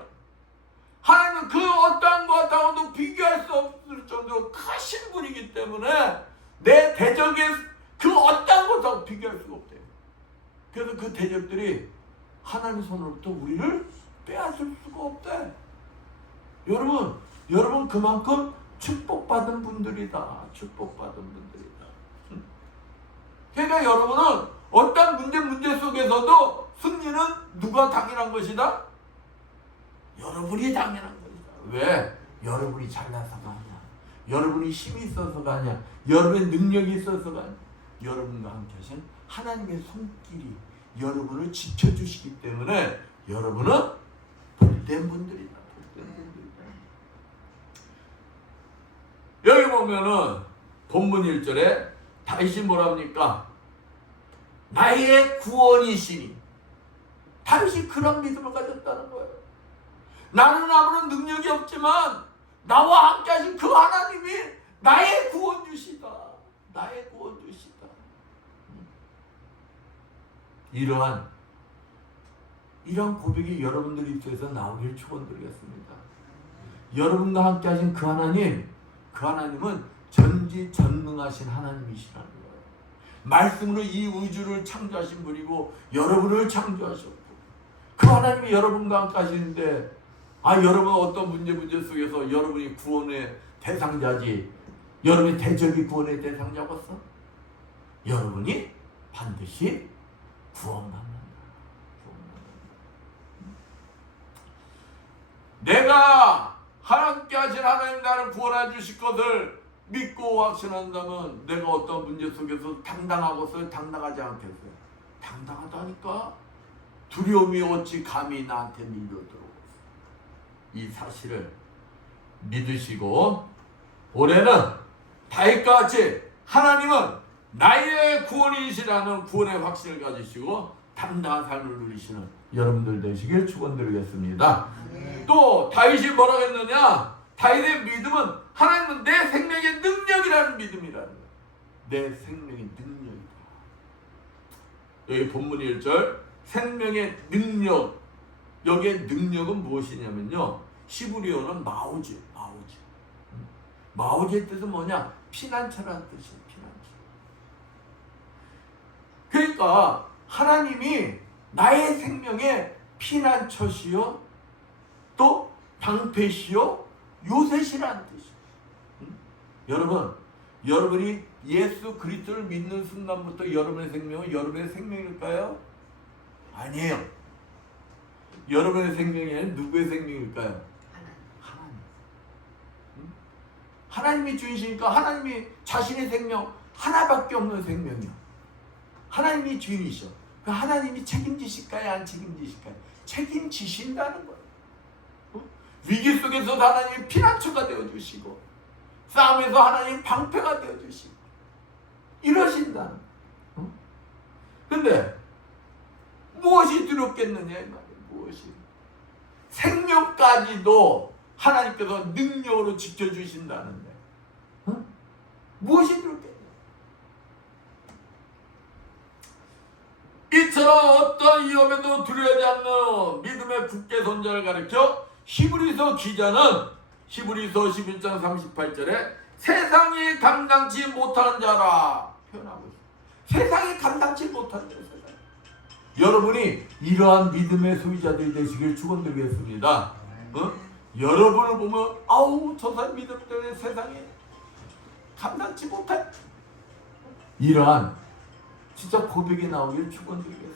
하나님은 그 어떠한 것하고도 비교할 수 없을 정도로 크신 분이기 때문에 내 대적의 그 어떠한 것하고 비교할 수가 없대요. 그래서 그 대적들이 하나님의 손으로부터 우리를 빼앗을 수가 없대. 여러분 그만큼 축복받은 분들이다. 축복받은 분들이다. 그러니까 여러분은 어떤 문제 속에서도 승리는 누가 당연한 것이다? 여러분이 당연한 것이다. 왜? 여러분이 잘나서가 아니야. 여러분이 힘이 있어서가 아니야. 여러분의 능력이 있어서가 아니야. 여러분과 함께 하신 하나님의 손길이 여러분을 지켜주시기 때문에 여러분은 복된 분들이다. 복된 분들이다. 여기 보면은 본문 1절에 다윗이 뭐라 합니까? 나의 구원이시니. 다윗이 그런 믿음을 가졌다는 거예요. 나는 아무런 능력이 없지만 나와 함께 하신 그 하나님이 나의 구원주시다. 나의 구원주시다. 이러한 고백이 여러분들 입술에서 나오길 축원드리겠습니다. 여러분과 함께 하신 그 하나님은 전지전능하신 하나님이시라는 거예요. 말씀으로 이 우주를 창조하신 분이고 여러분을 창조하셨고 그 하나님이 여러분과 함께 하시는데 여러분 어떤 문제 속에서 여러분이 구원의 대상자지 여러분이 대적이 구원의 대상자겠어? 여러분이 반드시 구원받는다. 내가 하나님께 하신 하나님 나를 구원해 주실 것을 믿고 확신한다면 내가 어떤 문제 속에서 당당하고서 당당하지 않겠어요? 당당하다니까. 두려움이 어찌 감히 나한테 밀려들어. 이 사실을 믿으시고 올해는 다윗과 같이 하나님은 나의 구원이시라는 구원의 확신을 가지시고 당당한 삶을 누리시는 여러분들 되시길 축원드리겠습니다. 또 다윗이 뭐라고 했느냐? 다윗의 믿음은 하나님은 내 생명의 능력이라는 믿음이라는 거예요. 내 생명의 능력이다. 여기 본문 1절 생명의 능력. 여기에 능력은 무엇이냐면요, 히브리어는 마오지. 마오지의 뜻은 뭐냐? 피난처라는 뜻이에요. 피난처. 그러니까 하나님이 나의 생명의 피난처시요 또 방패시요 요새시라는 뜻이에요. 여러분, 여러분이 예수 그리스도를 믿는 순간부터 여러분의 생명은 여러분의 생명일까요? 아니에요. 여러분의 생명이 아니라 누구의 생명일까요? 하나님. 하나님이 주인이시니까 하나님이 자신의 생명 하나밖에 없는 생명이요. 하나님이 주인이셔. 그 하나님이 책임지실까요? 안 책임지실까요? 책임지신다는 거예요. 위기 속에서도 하나님이 피난처가 되어주시고 싸움에서 하나님 방패가 되어주시고 이러신다는 거예요. 근데 무엇이 두렵겠느냐 이 말이에요. 무엇이? 생명까지도 하나님께서 능력으로 지켜주신다는데 무엇이 두렵겠냐? 이처럼 어떤 위험에도 두려워하지 않는 믿음의 굳게 선자를 가리켜 히브리서 기자는 히브리서 11장 38절에 세상이 감당치 못하는 자라 표현하고 있어요. 세상이 감당치 못하는 자라. 여러분이 이러한 믿음의 소유자들이 되시길 축원드리겠습니다. 여러분을 보면 아우 저 사람 믿음 때문에 세상에 감당치 못할 이러한 진짜 고백이 나오길 축원드리겠습니다.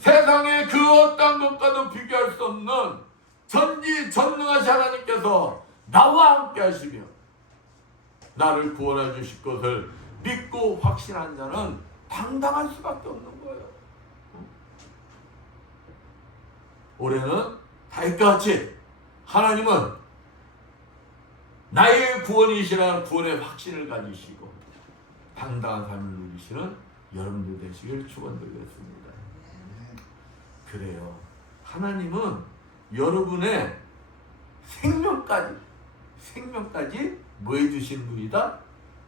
세상에 그 어떤 것과도 비교할 수 없는 전지전능하신 하나님께서 나와 함께 하시며 나를 구원해 주실 것을 믿고 확신한 자는 당당할 수밖에 없는 거예요. 올해는 다윗과 같이 하나님은 나의 구원이시라는 구원의 확신을 가지시고 당당한 삶을 누리시는 여러분들 되시길 축원드리겠습니다. 그래요. 하나님은 여러분의 생명까지 뭐 해주신 분이다?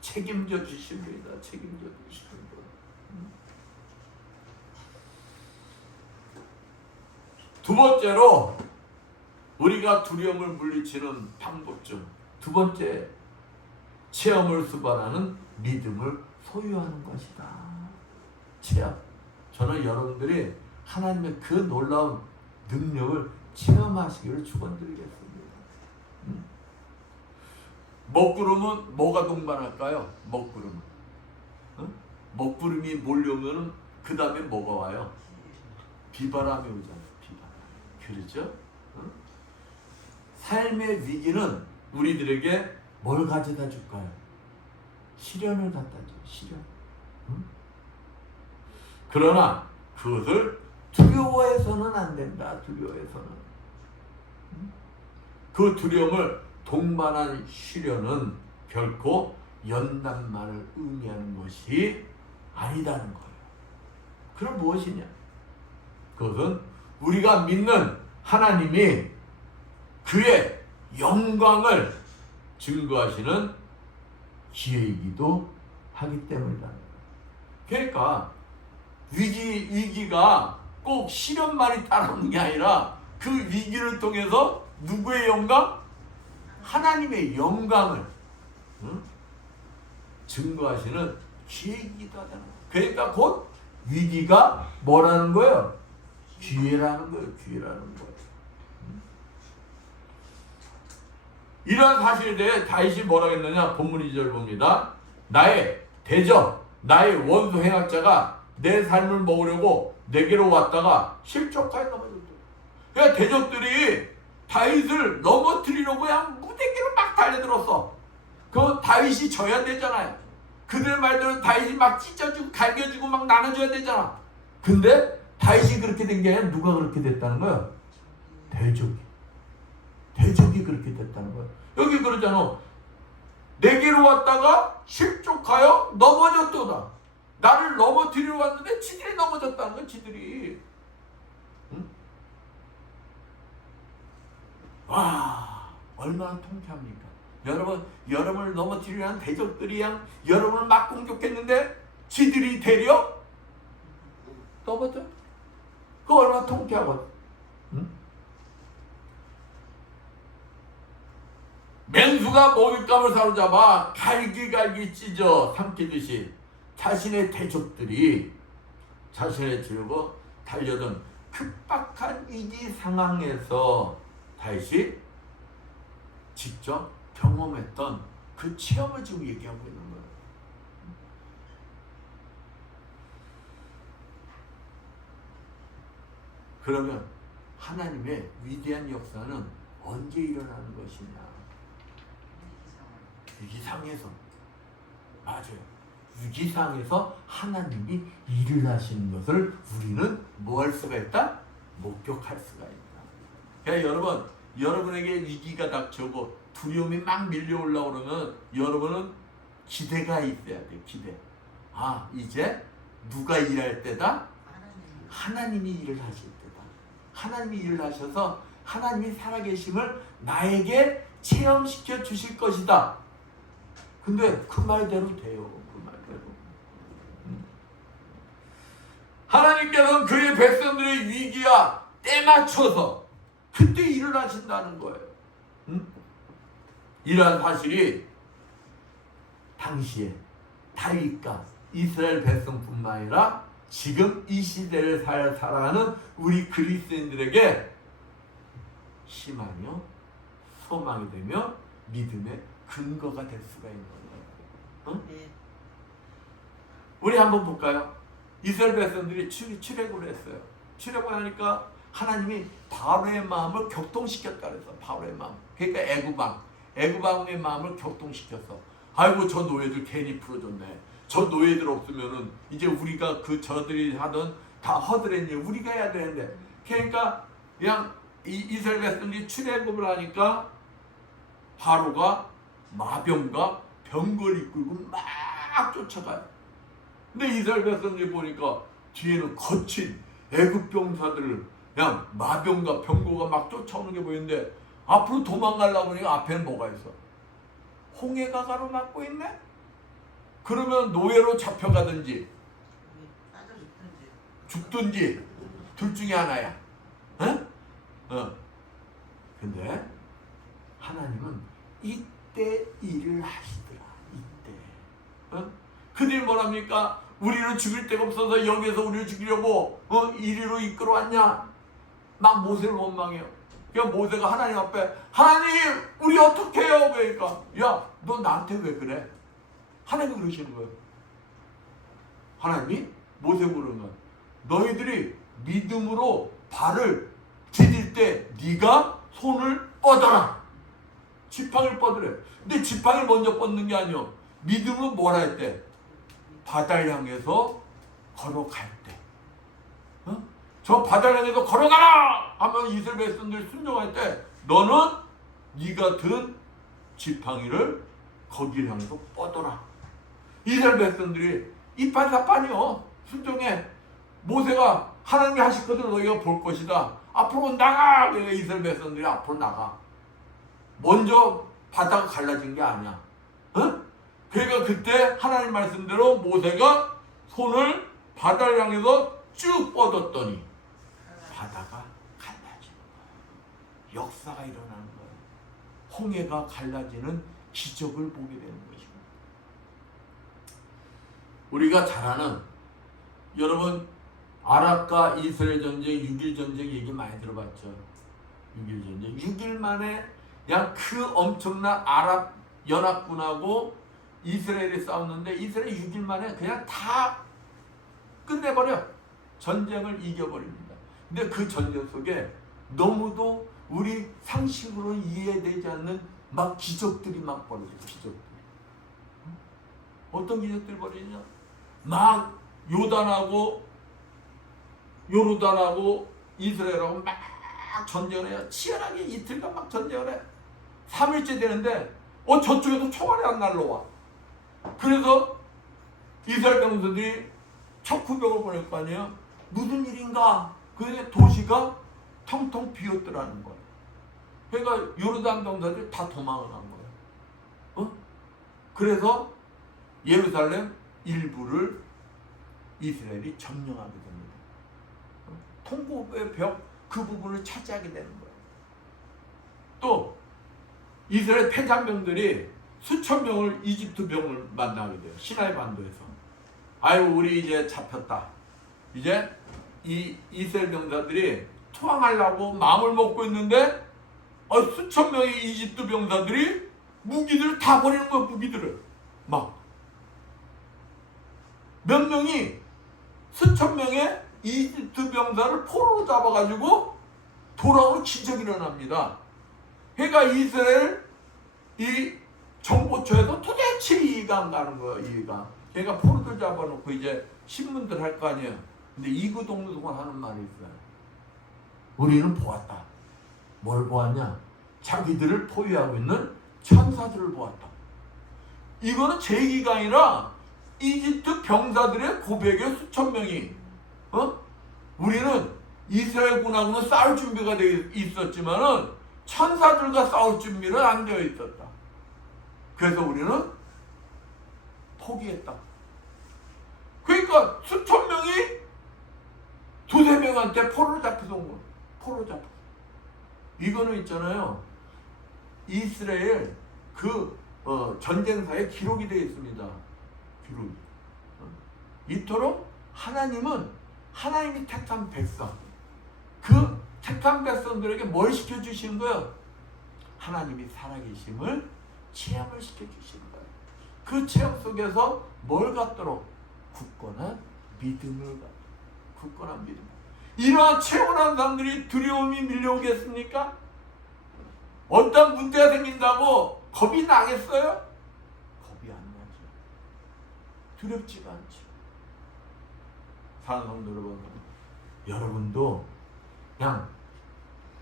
책임져 주신 분이다. 책임져 주신 분. 두 번째로 우리가 두려움을 물리치는 방법 중 두 번째 체험을 수반하는 믿음을 소유하는 것이다. 체험. 저는 여러분들이 하나님의 그 놀라운 능력을 체험하시기를 축원드리겠습니다. 먹구름은 뭐가 동반할까요? 먹구름은 먹구름이 몰려오면 그 다음에 뭐가 와요? 비바람이 오잖아요. 비바람. 그렇죠? 삶의 위기는 우리들에게 뭘 가져다 줄까요? 시련을 갖다 줘요. 시련. 그러나 그것을 두려워해서는 안 된다. 두려워해서는. 그 두려움을 동반한 시련은 결코 연단만을 의미하는 것이 아니다는 거예요. 그럼 무엇이냐? 그것은 우리가 믿는 하나님이 그의 영광을 증거하시는 기회이기도 하기 때문이다. 그러니까 위기가 꼭 시련만이 따라오는 게 아니라 그 위기를 통해서 누구의 영광? 하나님의 영광을 증거하시는 기회이기도 하잖아요. 그러니까 곧 위기가 뭐라는 거예요? 기회라는 거예요. 기회라는 거예요. 이러한 사실에 대해 다윗이 뭐라고 했느냐? 본문 2절 봅니다. 나의 대적 나의 원수 행악자가 내 삶을 먹으려고 내게로 왔다가 실족하여 넘어졌다. 그러니까 대적들이 다윗을 넘어뜨리려고 그냥 무대기로 막 달려들었어. 그 다윗이 져야 되잖아요. 그들 말대로 다윗이 막 찢어주고 갈겨주고 막 나눠줘야 되잖아. 근데 다윗이 그렇게 된 게 아니라 누가 그렇게 됐다는 거야? 대적이 그렇게 됐다는 거야. 여기 그러잖아. 내게로 왔다가 실족하여 넘어졌도다. 나를 넘어뜨리러 왔는데 지들이 넘어졌다는 거야. 지들이. 응? 와, 얼마나 통쾌합니까? 여러분을 넘어뜨리려는 대적들이 여러분을 막 공격했는데 지들이 되려 넘어져. 그거 얼마나 통쾌하거든. 응? 맹수가 먹잇감을 사로잡아 갈기갈기 찢어 삼키듯이 자신의 대적들이 자신의 지르고 달려든 급박한 위기 상황에서 다시 직접 경험했던 그 체험을 지금 얘기하고 있는 거예요. 그러면 하나님의 위대한 역사는 언제 일어나는 것이냐? 위기상에서. 맞아요. 위기상에서 하나님이 일을 하시는 것을 우리는 뭐 할 수가 있다? 목격할 수가 있다. 그러니까 여러분에게 위기가 닥쳐오고 두려움이 막 밀려올라오고 그러면 여러분은 기대가 있어야 돼. 기대. 아, 이제 누가 일할 때다? 하나님이 일을 하실 때다. 하나님이 일을 하셔서 하나님이 살아계심을 나에게 체험시켜 주실 것이다. 근데 그 말대로 돼요. 그 말대로. 하나님께서는 그의 백성들의 위기와 때 맞춰서 그때 일을 하신다는 거예요. 이러한 사실이 당시에 다윗과 이스라엘 백성뿐만 아니라 지금 이 시대를 살아가는 우리 그리스도인들에게 희망이요, 소망이 되며 믿음의 근거가 될 수가 있는 거예요. 네. 우리 한번 볼까요? 이스라엘 백성들이 출애굽을 했어요. 출애굽을 하니까 하나님이 바로의 마음을 격동시켰다 그랬어. 바로의 마음. 그러니까 애굽왕의 마음을 격동시켰어. 아이고, 저 노예들 괜히 풀어줬네. 저 노예들 없으면은 이제 우리가 저들이 하던 다 허드렛 일 우리가 해야 되는데. 그러니까 그냥 이스라엘 백성들이 출애굽을 하니까 바로가 마병과 병거를 이끌고 막 쫓아가요. 근데 이스라엘 백성들이 보니까 뒤에는 거친 애굽 병사들을 그냥 마병과 병거가 막 쫓아오는 게 보이는데 앞으로 도망가려고 보니까 앞에는 뭐가 있어? 홍해가 가로막고 있네? 그러면 노예로 잡혀가든지 죽든지 둘 중에 하나야. 응? 근데 하나님은 이때 일을 하시더라. 이때. 그들이 뭐랍니까? 우리는 죽일 데가 없어서 여기에서 우리를 죽이려고 이리로 이끌어왔냐? 막 모세를 원망해요. 그러니까 모세가 하나님 앞에, 하나님 우리 어떻게 해요? 그러니까 야, 너 나한테 왜 그래? 하나님이 그러시는 거예요. 하나님이 모세 부르는 거예요. 너희들이 믿음으로 발을 디딜 때 네가 손을 뻗어라. 지팡이를 뻗으래. 근데 지팡이를 먼저 뻗는 게 아니요. 믿음으로 뭐라 했대? 바다를 향해서 걸어갈 때. 저 바다를 향해서 걸어가라! 하면 이스라엘 백성들이 순종할 때 너는 네가 든 지팡이를 거기를 향해서 뻗어라. 이스라엘 백성들이 이판사판이요. 순종해. 모세가 하나님이 하실 것을 너희가 볼 것이다. 앞으로 나가! 그러니까 이스라엘 백성들이 앞으로 나가. 먼저 바다가 갈라진 게 아니야. 그러니까 그때 하나님 말씀대로 모세가 손을 바다를 향해서 쭉 뻗었더니 바다가 갈라지는 거예요. 역사가 일어나는 거예요. 홍해가 갈라지는 기적을 보게 되는 것입니다. 우리가 잘 아는, 여러분 아랍과 이스라엘 전쟁, 6.1 전쟁 얘기 많이 들어봤죠. 6.1 전쟁. 6일 만에 그냥 그 엄청난 아랍 연합군하고 이스라엘이 싸웠는데 이스라엘 6일 만에 그냥 다 끝내버려. 전쟁을 이겨버립니다. 근데 그 전쟁 속에 너무도 우리 상식으로 이해되지 않는 막 기적들이 막 벌어져요. 기적들. 어떤 기적들이 벌어지냐? 막 요르단하고 이스라엘하고 막 전쟁을 해요. 치열하게 이틀간 막 전쟁을 해. 3일째 되는데 저쪽에도 총알이 안 날라와. 그래서 이스라엘 병사들이 척후병을 보낼 거 아니에요. 무슨 일인가? 그런데 도시가 텅텅 비었더라는 거예요. 그러니까 요르단 병사들이 다 도망을 간 거예요. 그래서 예루살렘 일부를 이스라엘이 점령하게 됩니다. 통곡의 벽 그 부분을 차지하게 되는 거예요. 또 이스라엘 패잔병들이 수천 명을 이집트 병을 만나게 돼요. 시나이 반도에서. 아유 우리 이제 잡혔다. 이제 이 이스라엘 병사들이 투항하려고 마음을 먹고 있는데 수천 명의 이집트 병사들이 무기들을 다 버리는 거야. 무기들을 막 몇 명이 수천 명의 이집트 병사를 포로로 잡아가지고 돌아오는 기적이 일어납니다. 그러니까 이스라엘 이 정보처에서 도대체 이해가 안 가는 거예요. 이해가. 그러니까 포로들 잡아놓고 이제 신문들 할 거 아니에요. 근데 이구동성 하는 말이 있어요. 우리는 보았다. 뭘 보았냐? 자기들을 포위하고 있는 천사들을 보았다. 이거는 제 얘기가 아니라 이집트 병사들의 고백에 수천 명이 우리는 이스라엘군하고는 싸울 준비가 되어 있었지만은 천사들과 싸울 준비는 안 되어 있었다. 그래서 우리는 포기했다. 그러니까 수천 명이 두세 명한테 포로로 잡혀서 온 거야. 포로로 잡혀. 이거는 있잖아요. 이스라엘 전쟁사에 기록이 되어 있습니다. 기록. 이토록 하나님이 택한 백성, 그 택한 백성들에게 뭘 시켜주시는 거예요? 하나님이 살아계심을 체험을 시켜주시는 거예요. 그 체험 속에서 뭘 갖도록? 굳건한 믿음을 갖도록. 굳건한 믿음. 이러한 체험을 한 사람들이 두려움이 밀려오겠습니까? 어떤 문제가 생긴다고 겁이 나겠어요? 겁이 안 나죠. 두렵지가 않죠. 사랑하는 성도 여러분, 여러분도 그냥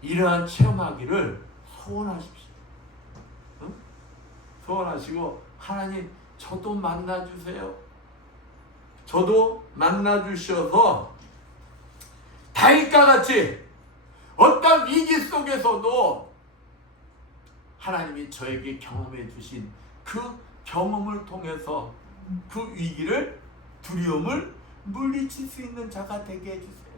이러한 체험하기를 소원하십시오. 응? 소원하시고 하나님 저도 만나주세요. 저도 만나주셔서 다윗과 같이 어떤 위기 속에서도 하나님이 저에게 경험해 주신 그 경험을 통해서 그 위기를, 두려움을 물리칠 수 있는 자가 되게 해주세요.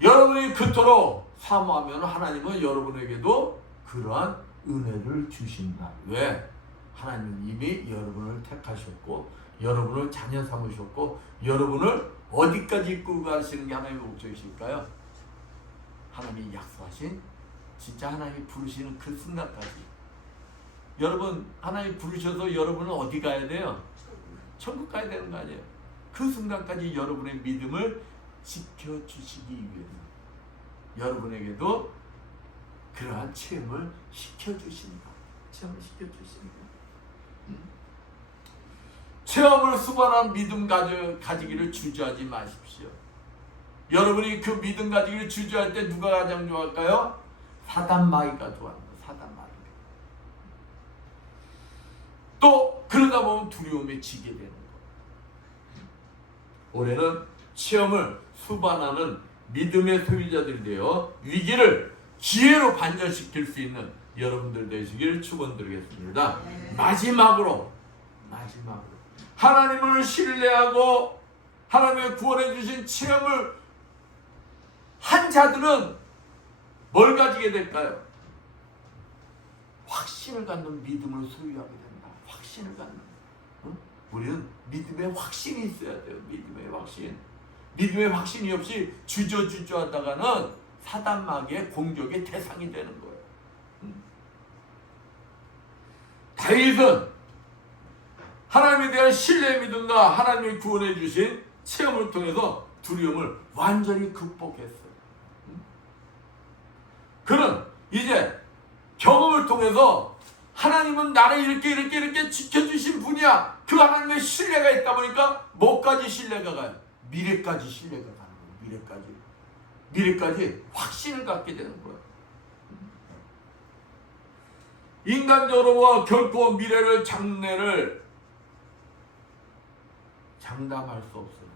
여러분이 그토록 사모하면 하나님은 여러분에게도 그러한 은혜를 주신다. 왜? 하나님은 이미 여러분을 택하셨고 여러분을 자녀 삼으셨고 여러분을 어디까지 이끌고 가시는 게 하나님의 목적이실까요? 하나님이 약속하신 진짜 하나님이 부르시는 그 순간까지. 여러분 하나님 부르셔서 여러분은 어디 가야 돼요? 천국 가야 되는 거 아니에요? 그 순간까지 여러분의 믿음을 지켜주시기 위해서 여러분에게도 그러한 체험을 시켜주신다. 체험을 시켜주신다. 체험을 수반한 믿음 가지기를 주저하지 마십시오. 여러분이 그 믿음 가지기를 주저할 때 누가 가장 좋아할까요? 사단마귀가 좋아합니다. 사단마귀. 또 그러다 보면 두려움에 지게 되는 거예요. 올해는 체험을 수반하는 믿음의 소유자들이 되어 위기를 기회로 반전시킬 수 있는 여러분들 되시기를 축원드리겠습니다. 마지막으로 하나님을 신뢰하고 하나님의 구원해 주신 체험을 한 자들은 뭘 가지게 될까요? 확신을 갖는 믿음을 소유하게 된다. 확신을 갖는. 우리는 믿음의 확신이 있어야 돼요. 믿음의 확신. 믿음의 확신이 없이 주저하다가는 사단마귀의 공격의 대상이 되는 거예요. 다윗은 하나님에 대한 신뢰의 믿음과 하나님이 구원해 주신 체험을 통해서 두려움을 완전히 극복했어요. 그는 이제 경험을 통해서 하나님은 나를 이렇게 지켜주신 분이야. 그 하나님의 신뢰가 있다 보니까 뭐까지 신뢰가 가요? 미래까지 신뢰가 가는 거예요. 미래까지 확신을 갖게 되는 거예요. 인간적으로 결코 미래를 장래를 장담할 수 없어요.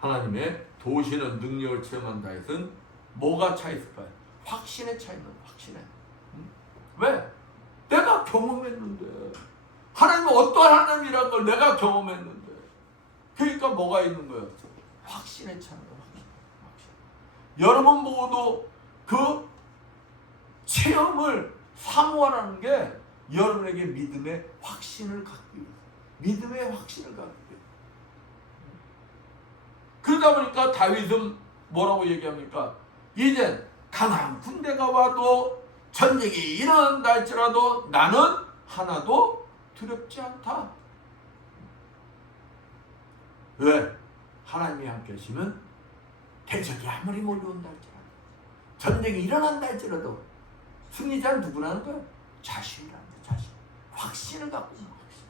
하나님의 도우시는 능력을 체험한 다윗은 뭐가 차 있을까요? 확신에 차 있는 확신에. 왜? 내가 경험했는데. 하나님은 어떠한 하나님이라는 걸 내가 경험했는데. 그러니까 뭐가 있는 거예요? 확신에 차 있는 확신. 여러분 모두 그 체험을 사모하라는 게 여러분에게 믿음의 확신을 갖기 위해서. 믿음의 확신을 갖기 위해서. 그러다 보니까 다윗은 뭐라고 얘기합니까? 이제 강한 군대가 와도 전쟁이 일어난다 할지라도 나는 하나도 두렵지 않다. 왜? 하나님이 함께 하시면 대적이 아무리 몰려온다 할지라도 전쟁이 일어난다 할지라도 승리자는 누구라는 거야? 자신이라는 거야. 자신. 확신을 갖고 있는 확신.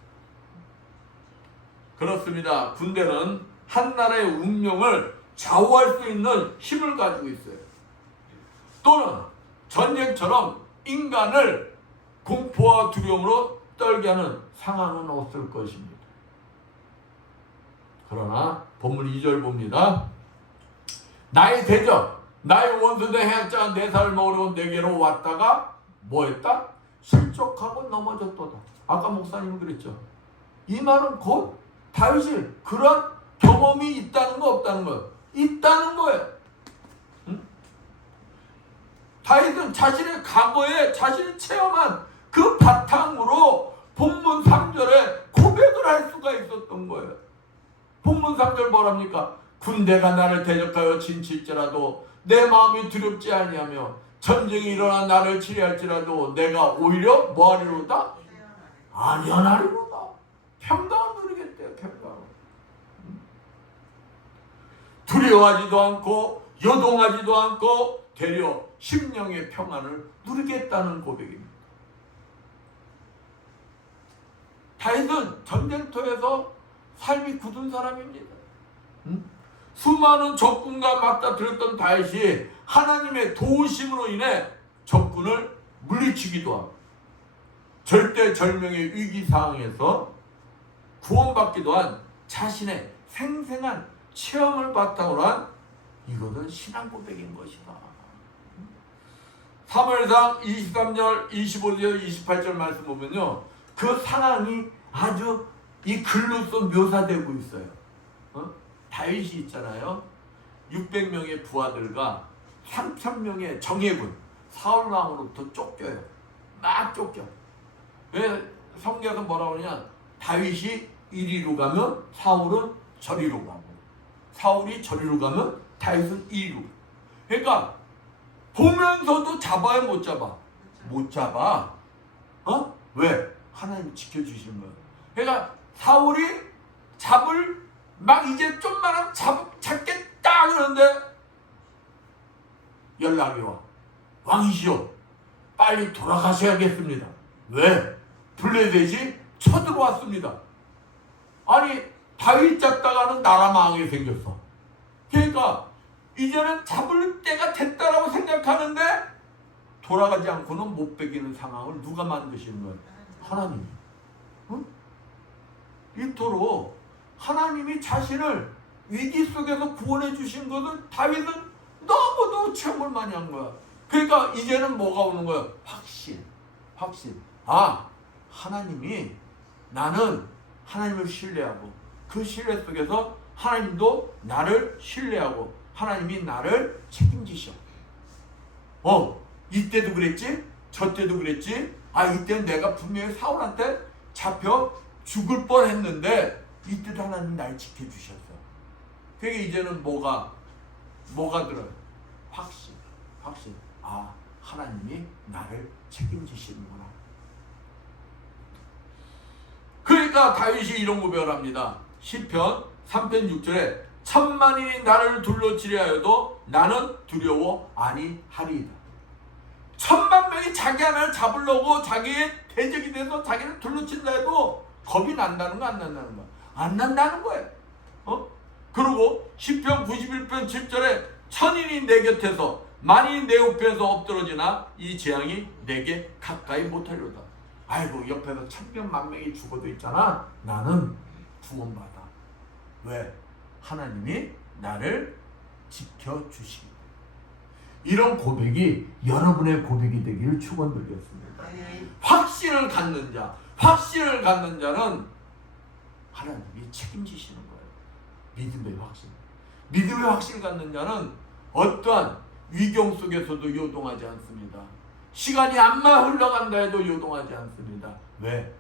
그렇습니다. 군대는 한 나라의 운명을 좌우할 수 있는 힘을 가지고 있어요. 또는 전쟁처럼 인간을 공포와 두려움으로 떨게 하는 상황은 없을 것입니다. 그러나 본문 2절 봅니다. 나의 대적, 나의 원수된 해악자가 내 살을 먹으려고 내게로 왔다가 뭐했다? 실족하고 넘어졌도다. 아까 목사님이 그랬죠. 이 말은 곧 다윗이 그런 경험이 있다는 거 없다는 거예요. 있다는 거예요. 응? 다윗은 자신의 과거에 자신이 체험한 그 바탕으로 본문 3절에 고백을 할 수가 있었던 거예요. 본문 3절 뭐랍니까? 군대가 나를 대적하여 진칠지라도 내 마음이 두렵지 아니하며 전쟁이 일어나 나를 치리할지라도 내가 오히려 뭐하리로다? 안연하리로다. 평강을 누리겠대요. 평강. 두려워하지도 않고 요동하지도 않고 되려 심령의 평안을 누리겠다는 고백입니다. 다윗은 전쟁터에서 삶이 굳은 사람입니다. 수많은 적군과 맞닥뜨렸던 다윗이 하나님의 도우심으로 인해 적군을 물리치기도 하고 절대절명의 위기 상황에서 구원받기도 한 자신의 생생한 체험을 바탕으로 한 이것은 신앙 고백인 것이다. 사무엘상 23절 25절 28절 말씀 보면요, 그 상황이 아주 이 글로써 묘사되고 있어요. 다윗이 있잖아요. 600명의 부하들과 3,000명의 정예군 사울 왕으로부터 쫓겨요. 막 쫓겨. 왜 성경에서 뭐라고 그러냐? 다윗이 이리로 가면 사울은 저리로 가고, 사울이 저리로 가면 다윗은 이리로. 그러니까 보면서도 잡아야 못 잡아. 못 잡아. 왜? 하나님이 지켜주시는 거예요. 그러니까 사울이 막 이제 좀만 잡겠다 그러는데 연락이 와. 왕이시여, 빨리 돌아가셔야겠습니다. 왜? 블레셋이 쳐들어왔습니다. 아니, 다윗 잡다가는 나라 망하게 생겼어. 그러니까 이제는 잡을 때가 됐다라고 생각하는데 돌아가지 않고는 못 베기는 상황을 누가 만드시는 거예요? 하나님이. 이토록 하나님이 자신을 위기 속에서 구원해 주신 것을 다윗은 너무도 체험을 많이 한 거야. 그러니까 이제는 뭐가 오는 거야? 확신. 아, 하나님이, 나는 하나님을 신뢰하고 그 신뢰 속에서 하나님도 나를 신뢰하고 하나님이 나를 책임지셔. 이때도 그랬지? 저때도 그랬지? 이때는 내가 분명히 사울한테 잡혀 죽을 뻔했는데 이때도 하나님 날 지켜주셨어. 그게 이제는 뭐가 들어요? 확신. 아, 하나님이 나를 책임지시는구나. 그러니까 다윗이 이런 고백을 합니다. 시편 3편 6절에 천만인이 나를 둘러치려 하여도 나는 두려워 아니하리이다. 천만 명이 자기 하나를 잡으려고 자기의 대적이 돼서 자기를 둘러친다 해도 겁이 난다는 거 안 난다는 거? 안 난다는 거예요. 그리고 시편 91편 7절에 천인이 내 곁에서 만인이 내 우편에서 엎드러지나 이 재앙이 내게 가까이 못하려다. 아이고 옆에서 천명 만명이 죽어도 있잖아. 나는 구원받아. 왜? 하나님이 나를 지켜주시기. 이런 고백이 여러분의 고백이 되기를 축원드리겠습니다. 확신을 갖는 자, 확신을 갖는 자는 하나님이 책임지시는 거예요. 믿음의 확신. 믿음의 확신을 갖는 자는 어떠한 위경 속에서도 요동하지 않습니다. 시간이 암만 흘러간다 해도 요동하지 않습니다. 왜?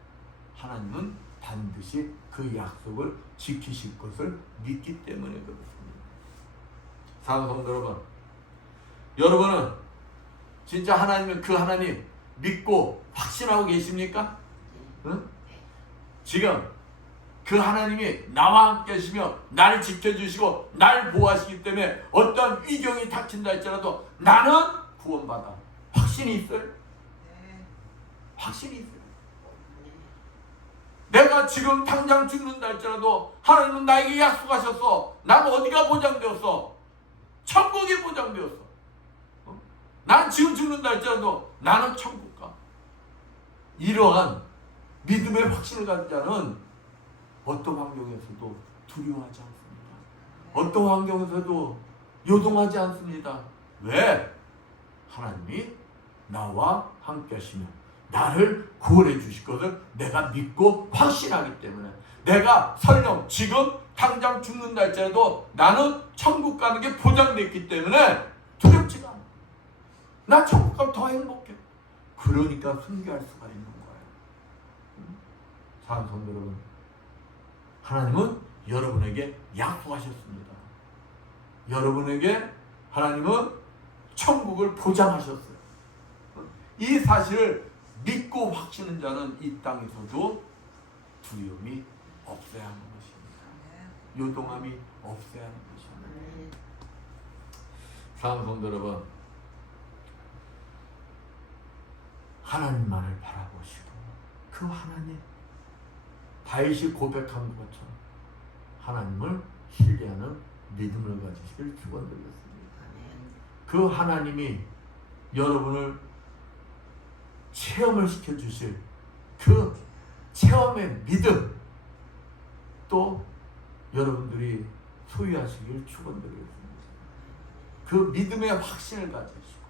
하나님은 반드시 그 약속을 지키실 것을 믿기 때문에 그렇습니다. 사랑하는 성도 여러분, 여러분은 진짜 하나님은 그 하나님 믿고 확신하고 계십니까? 응? 지금 그 하나님이 나와 함께 하시며 나를 지켜주시고 나를 보호하시기 때문에 어떤 위경이 닥친다 할지라도 나는 구원받아. 확신이 있어요? 확신이 있어요. 내가 지금 당장 죽는다 할지라도 하나님은 나에게 약속하셨어. 나는 어디가 보장되었어? 천국이 보장되었어. 난 지금 죽는다 할지라도 나는 천국 가. 이러한 믿음의 확신을 가진 자는 어떤 환경에서도 두려워하지 않습니다. 어떤 환경에서도 요동하지 않습니다. 왜? 하나님이 나와 함께 하시며 나를 구원해 주실 것을 내가 믿고 확신하기 때문에 내가 설령 지금 당장 죽는다 할지라도 나는 천국 가는 게 보장됐기 때문에 두렵지가 않아. 나 천국 가면 더 행복해. 그러니까 순교할 수가 있는 거예요. 사랑하는 성도 여러분, 하나님은 여러분에게 약속하셨습니다. 여러분에게 하나님은 천국을 보장하셨어요. 이 사실을 믿고 확신하는 자는 이 땅에서도 두려움이 없어야 하는 것입니다. 요동함이 없어야 하는 것입니다. 사랑하는 성도 여러분, 하나님만을 바라보시고 그 하나님, 다윗이 고백한 것처럼 하나님을 신뢰하는 믿음을 가지시길 축원드리겠습니다. 그 하나님이 여러분을 체험을 시켜주실 그 체험의 믿음 또 여러분들이 소유하시길 축원드리겠습니다. 그 믿음의 확신을 가지시고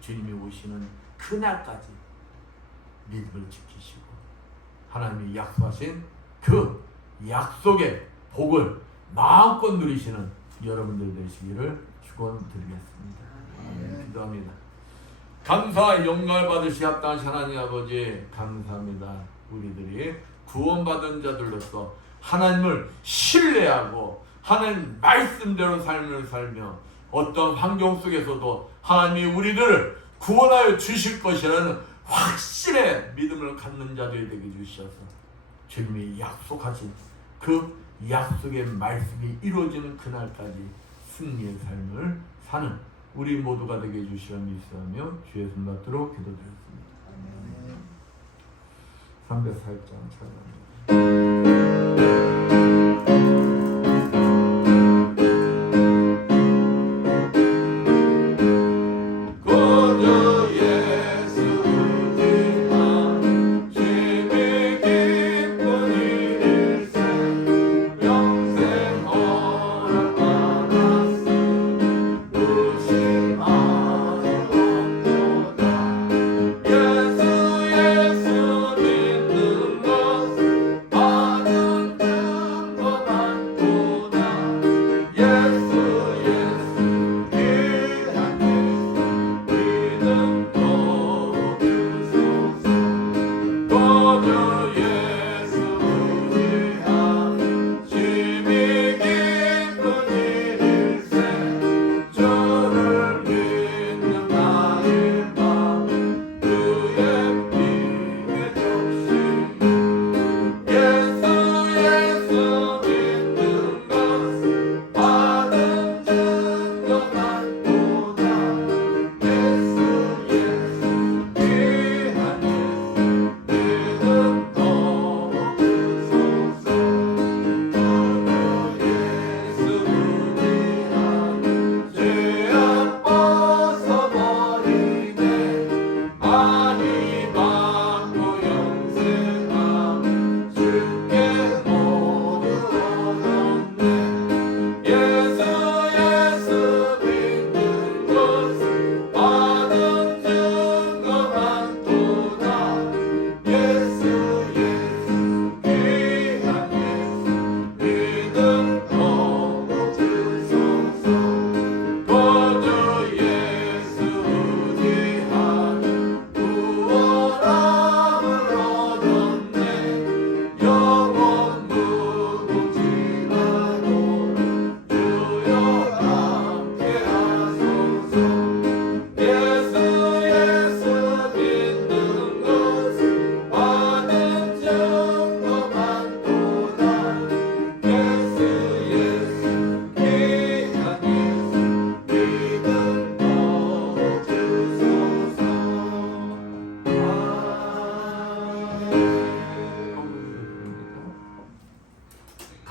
주님이 오시는 그날까지 믿음을 지키시고 하나님이 약속하신 그 약속의 복을 마음껏 누리시는 여러분들 되시기를 축원드리겠습니다. 기도합니다. 감사 영광을 받으시 합당하신 하나님 아버지 감사합니다. 우리들이 구원받은 자들로서 하나님을 신뢰하고 하나님 말씀대로 삶을 살며 어떤 환경 속에서도 하나님이 우리들을 구원하여 주실 것이라는 확실의 믿음을 갖는 자들이 되게 주셔서 주님이 약속하신 그 약속의 말씀이 이루어지는 그날까지 승리의 삶을 사는 우리 모두가 되게 해주시라 믿사하며 주의 손 받도록 기도드렸습니다. 304장 찬양합니다.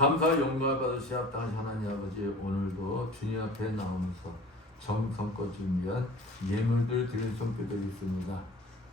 감사 영광을 받으시 합당하신 하나님 아버지, 오늘도 주님 앞에 나오면서 정성껏 준비한 예물들 드릴 손길 드리겠습니다.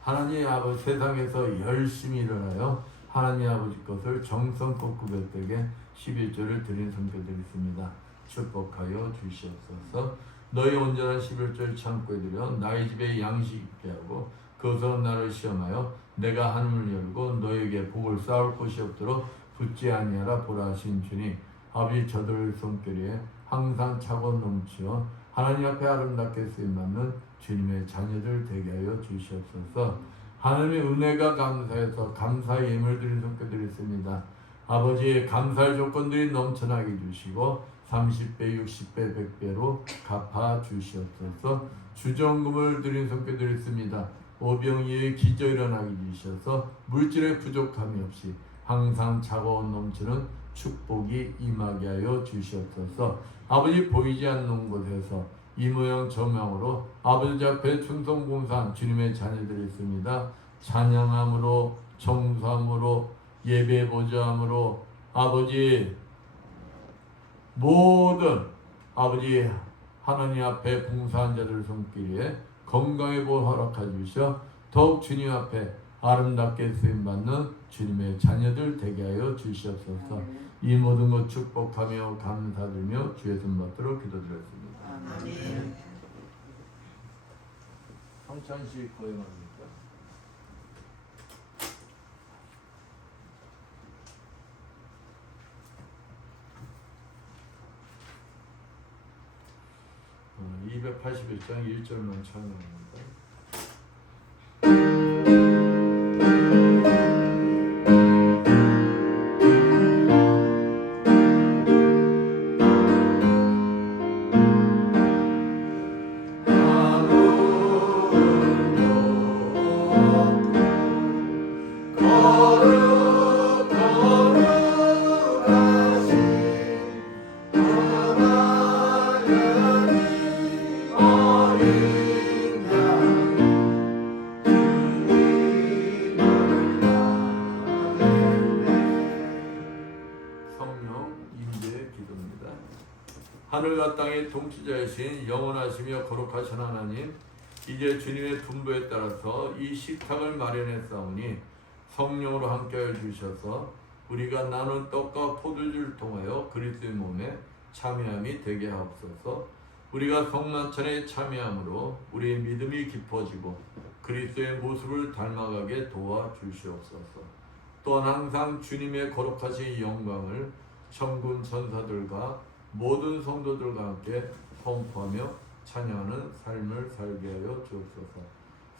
하나님 아버지, 세상에서 열심히 일어나요 하나님 아버지 것을 정성껏 구별되게 11조를 드린 손길 드리겠습니다. 축복하여 주시옵소서. 너희 온전한 11조를 창고에 들여 나의 집에 양식 있게 하고 그것으로 나를 시험하여 내가 하늘을 열고 너에게 복을 쌓을 곳이 없도록 붙지 아니하라 보라 하신 주님, 아버지 저들 손길에 항상 차고 넘치어 하나님 앞에 아름답게 쓰임받는 주님의 자녀들 되게 하여 주시옵소서. 하나님의 은혜가 감사해서 감사의 예물 드린 손길 드리겠습니다. 아버지, 감사의 조건들이 넘쳐나게 주시고 30배, 60배, 100배로 갚아 주시옵소서. 주정금을 드린 손길 드리겠습니다. 오병이의 기저 일어나게 주셔서 물질의 부족함이 없이 항상 차가운 넘치는 축복이 임하게 하여 주시옵소서. 아버지, 보이지 않는 곳에서 이 모양 저 모양으로 아버지 앞에 충성봉사한 주님의 자녀들이 있습니다. 찬양함으로, 청소함으로, 예배 보좌함으로 아버지 모든 아버지 하나님 앞에 봉사한 자들 손길에 건강의 복 허락해 주셔 더욱 주님 앞에 아름답게 쓰임받는 주님의 자녀들 되게 하여 주시옵소서. 이 모든 것 축복하며 감사드리며 주의 손 받도록 기도드렸습니다. 아멘. 성찬식 거행합니까? 어, 281장 1절만 찬양합니다. 하늘과 땅의 통치자이신 영원하시며 거룩하신 하나님, 이제 주님의 분부에 따라서 이 식탁을 마련했사오니 성령으로 함께하여 주셔서 우리가 나눈 떡과 포도주를 통하여 그리스도의 몸에 참여함이 되게 하옵소서. 우리가 성만찬에 참여함으로 우리의 믿음이 깊어지고 그리스도의 모습을 닮아가게 도와주시옵소서. 또한 항상 주님의 거룩하신 영광을 천군 천사들과 모든 성도들과 함께 선포하며 찬양하는 삶을 살게 하여 주옵소서.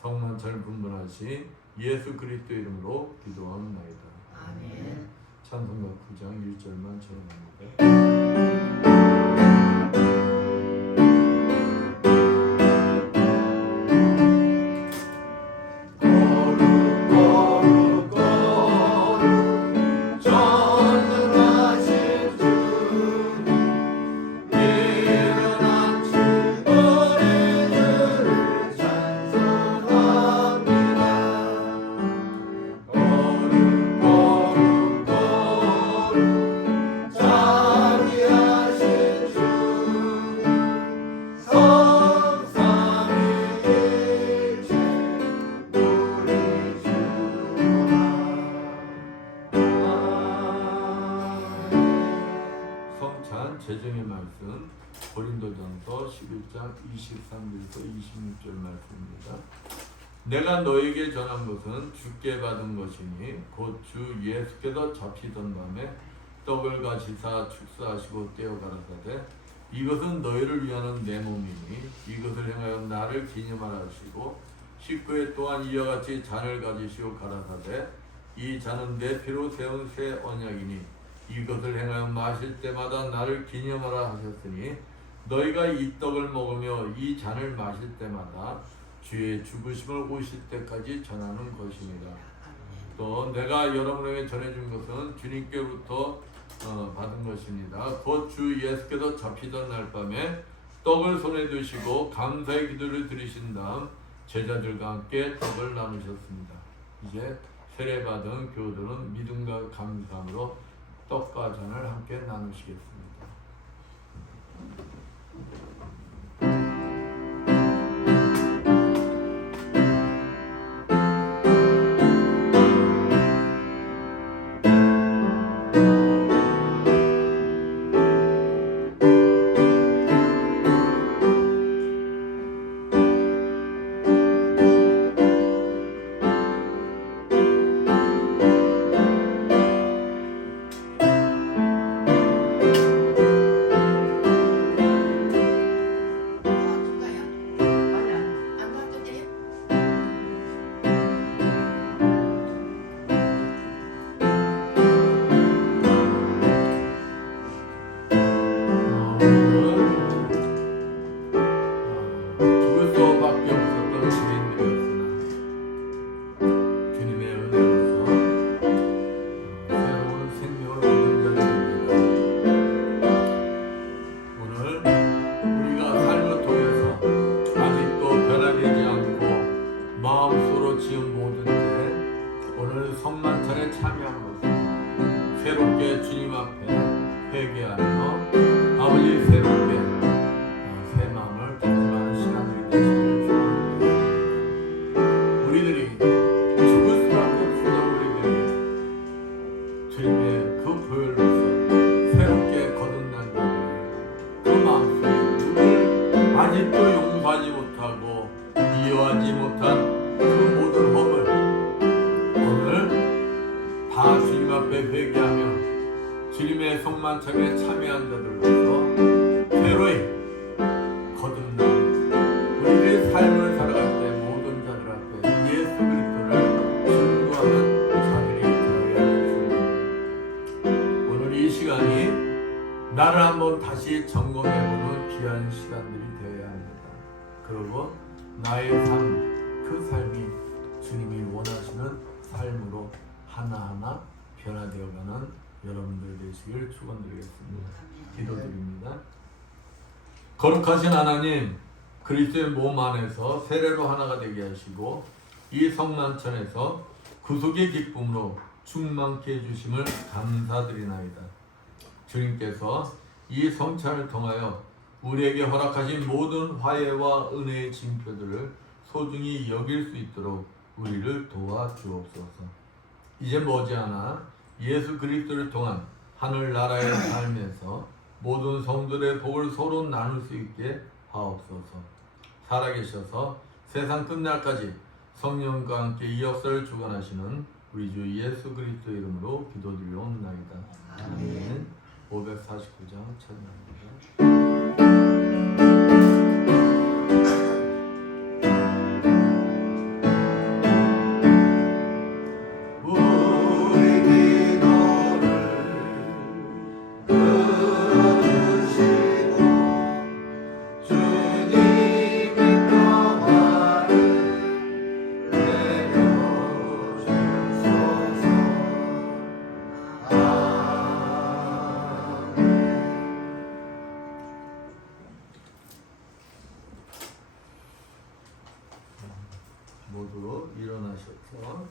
성만찬을 분분하신 예수 그리스도 이름으로 기도합나이다. 아멘. 찬송가 9장 1절만 찬양합니다. 제정의 말씀 고린도전서 11장 23절에서 26절 말씀입니다. 내가 너에게 전한 것은 주께 받은 것이니 곧 주 예수께서 잡히던 밤에 떡을 가지사 축사하시고 떼어 가라사대 이것은 너희를 위하는 내 몸이니 이것을 행하여 나를 기념하라 하시고 19회 또한 이와 같이 잔을 가지시고 가라사대 이 잔은 내 피로 세운 새 언약이니 이것을 행하여 마실 때마다 나를 기념하라 하셨으니 너희가 이 떡을 먹으며 이 잔을 마실 때마다 주의 죽으심을 오실 때까지 전하는 것입니다. 또 내가 여러분에게 전해준 것은 주님께로부터 받은 것입니다. 곧 주 예수께서 잡히던 날 밤에 떡을 손에 드시고 감사의 기도를 드리신 다음 제자들과 함께 떡을 나누셨습니다. 이제 세례받은 교우들은 믿음과 감사함으로 떡과 잔을 함께 나누시겠습니다. 죽을 수밖에 없었던 죄인들이었으나 주님의 은혜로서 새로운 생명을 얻은 자들입니다. 오늘 우리가 삶을 통해서 아직도 변화되지 않고 마음속으로 지은 모든 죄, 오늘 성만찬에 참여함으로써 새롭게 주님 앞에 회개하며 아버지 새롭게 새 마음을 다짐하는 시간들이 되시기를 축원합니다. 우리들이 죽을 수밖에 없었던 우리들이 주님의 그 보혈로서 새롭게 거듭난다는 그 마음속에 누굴 아직도 용서하지 못하고 이해하지 못한 그 모든 허물 오늘 다 주님 앞에 회개하며 주님의 성만찬에 참여한 자들로서 새로이 거듭난 우리의 삶을 살아갈 때 모든 자들 앞에 예수 그리스도를 증거하는 자들이 되어야 하겠습니다. 오늘 이 시간이 나를 한번 다시 점검해보는 귀한 시간들이 되어야 합니다. 그리고 나의 삶, 그 삶이 주님이 원하시는 삶으로 하나하나 변화되어가는 여러분들 되시길 축원드리겠습니다. 기도드립니다. 거룩하신 하나님, 그리스도의 몸 안에서 세례로 하나가 되게 하시고 이 성만찬에서 구속의 기쁨으로 충만케 해주심을 감사드리나이다. 주님께서 이 성찬을 통하여 우리에게 허락하신 모든 화해와 은혜의 징표들을 소중히 여길 수 있도록 우리를 도와주옵소서. 이제 머지않아 예수 그리스도를 통한 하늘나라의 삶에서 모든 성도들의 복을 서로 나눌 수 있게 하옵소서. 살아계셔서 세상 끝날까지 성령과 함께 이 역사를 주관하시는 우리 주 예수 그리스도 이름으로 기도드리옵나이다. 아멘. 549장 찬양합니다. 모두 일어나셔서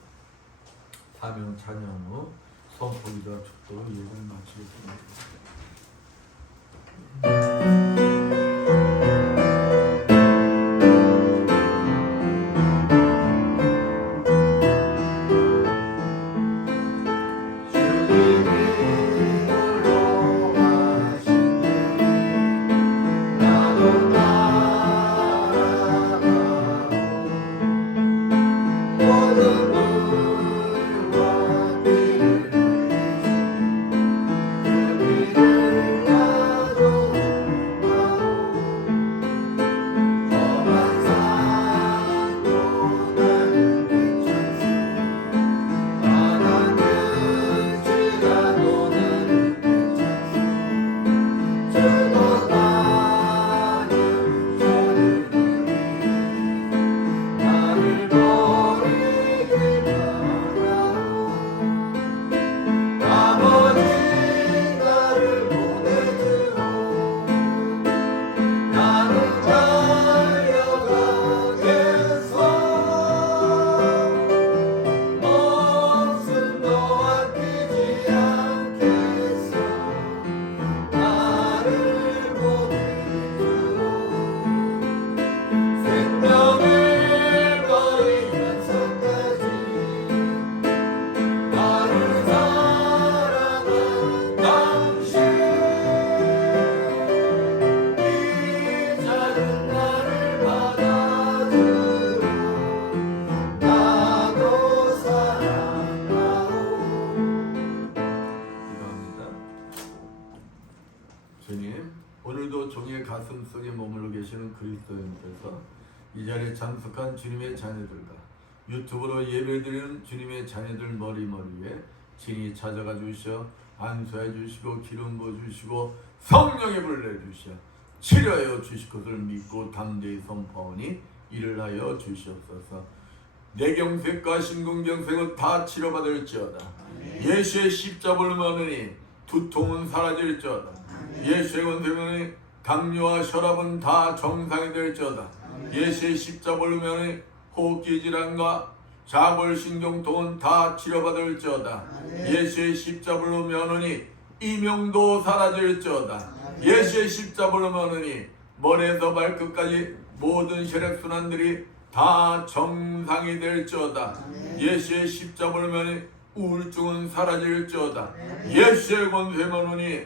사명 찬양 후 선포기도와 축도로 예배를 마치겠습니다. 그 그리스도인께서 이 자리에 참석한 주님의 자녀들과 유튜브로 예배드리는 주님의 자녀들 머리머리에 친히 찾아가 주셔 안수해 주시고 기름 부어 주시고 성령의 불 내주셔 치료하여 주실 것을 믿고 담대히 선포하오니 이를 하여 주시옵소서. 뇌경색과 심근경색은 다 치료받을지어다. 예수의 십자가를 먹으니 두통은 사라질지어다. 예수의 권세면이 당뇨와 혈압은 다 정상이 될지어다. 예수의 십자가를 먹으니 호흡기 질환과 자골신경통은 다 치료받을지어다. 예수의 십자가로 면하니 이명도 사라질지어다. 예수의 십자가로 면하니 머리에서 발끝까지 모든 혈액순환들이 다 정상이 될지어다. 예수의 십자가로 면하니 우울증은 사라질지어다. 예수의 권세 면하니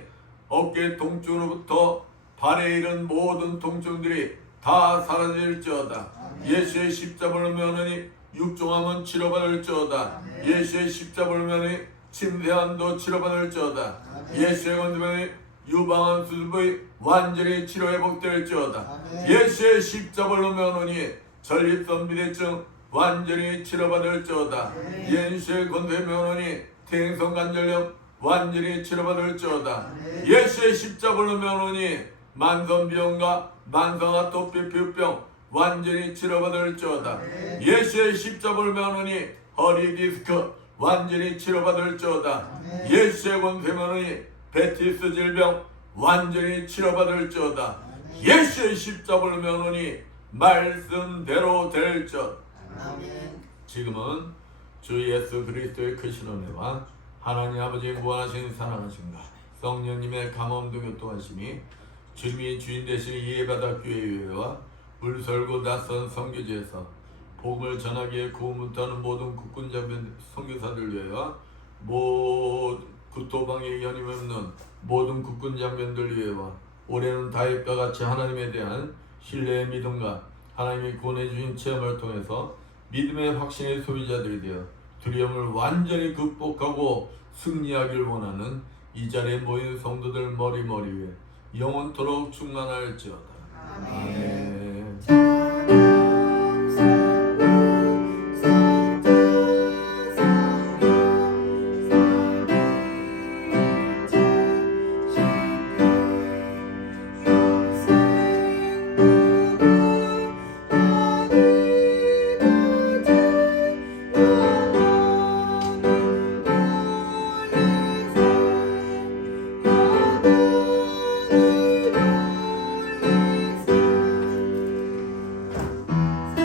어깨 통증으로부터 발에 이른 모든 통증들이 다 사라질지어다. 예수의 십자가로 면하니 육종암은 치료받을지어다. 예수의 십자가로 면하니 침대암도 치료받을지어다. 예수의 권세면이 유방암 수술부의 완전히 치료 회복될지어다. 예수의 십자가로 면하니 전립선 비대증 완전히 치료받을지어다. 예수의 권세 면하니 퇴행성관절염 완전히 치료받을지어다. 예수의 십자가로 면하니 만성비염과 만성아토피 피부병 완전히 치료받을지어다. 예수의 십자가를 면하니 허리 디스크 완전히 치료받을지어다. 예수의 권세 면하니 베티스 질병 완전히 치료받을지어다. 예수의 십자가를 면하니 말씀대로 될지어다. 지금은 주 예수 그리스도의 크신 은혜와 하나님 아버지의 무한하신 사랑하심과 성령님의 감화음도 교통하심이 주님이 주인 되신 예배바다교회와 물설고 낯선 선교지에서 복음을 전하기에 구원부터하는 모든 국군장병 선교사들 위해와 구토방에 연임없는 모든 국군장병들 위해와 올해는 다윗과 같이 하나님에 대한 신뢰의 믿음과 하나님이 구원해 주신 체험을 통해서 믿음의 확신의 소유자들이 되어 두려움을 완전히 극복하고 승리하길 원하는 이 자리에 모인 성도들 머리머리 위에 영원토록 충만할지어다. 아멘.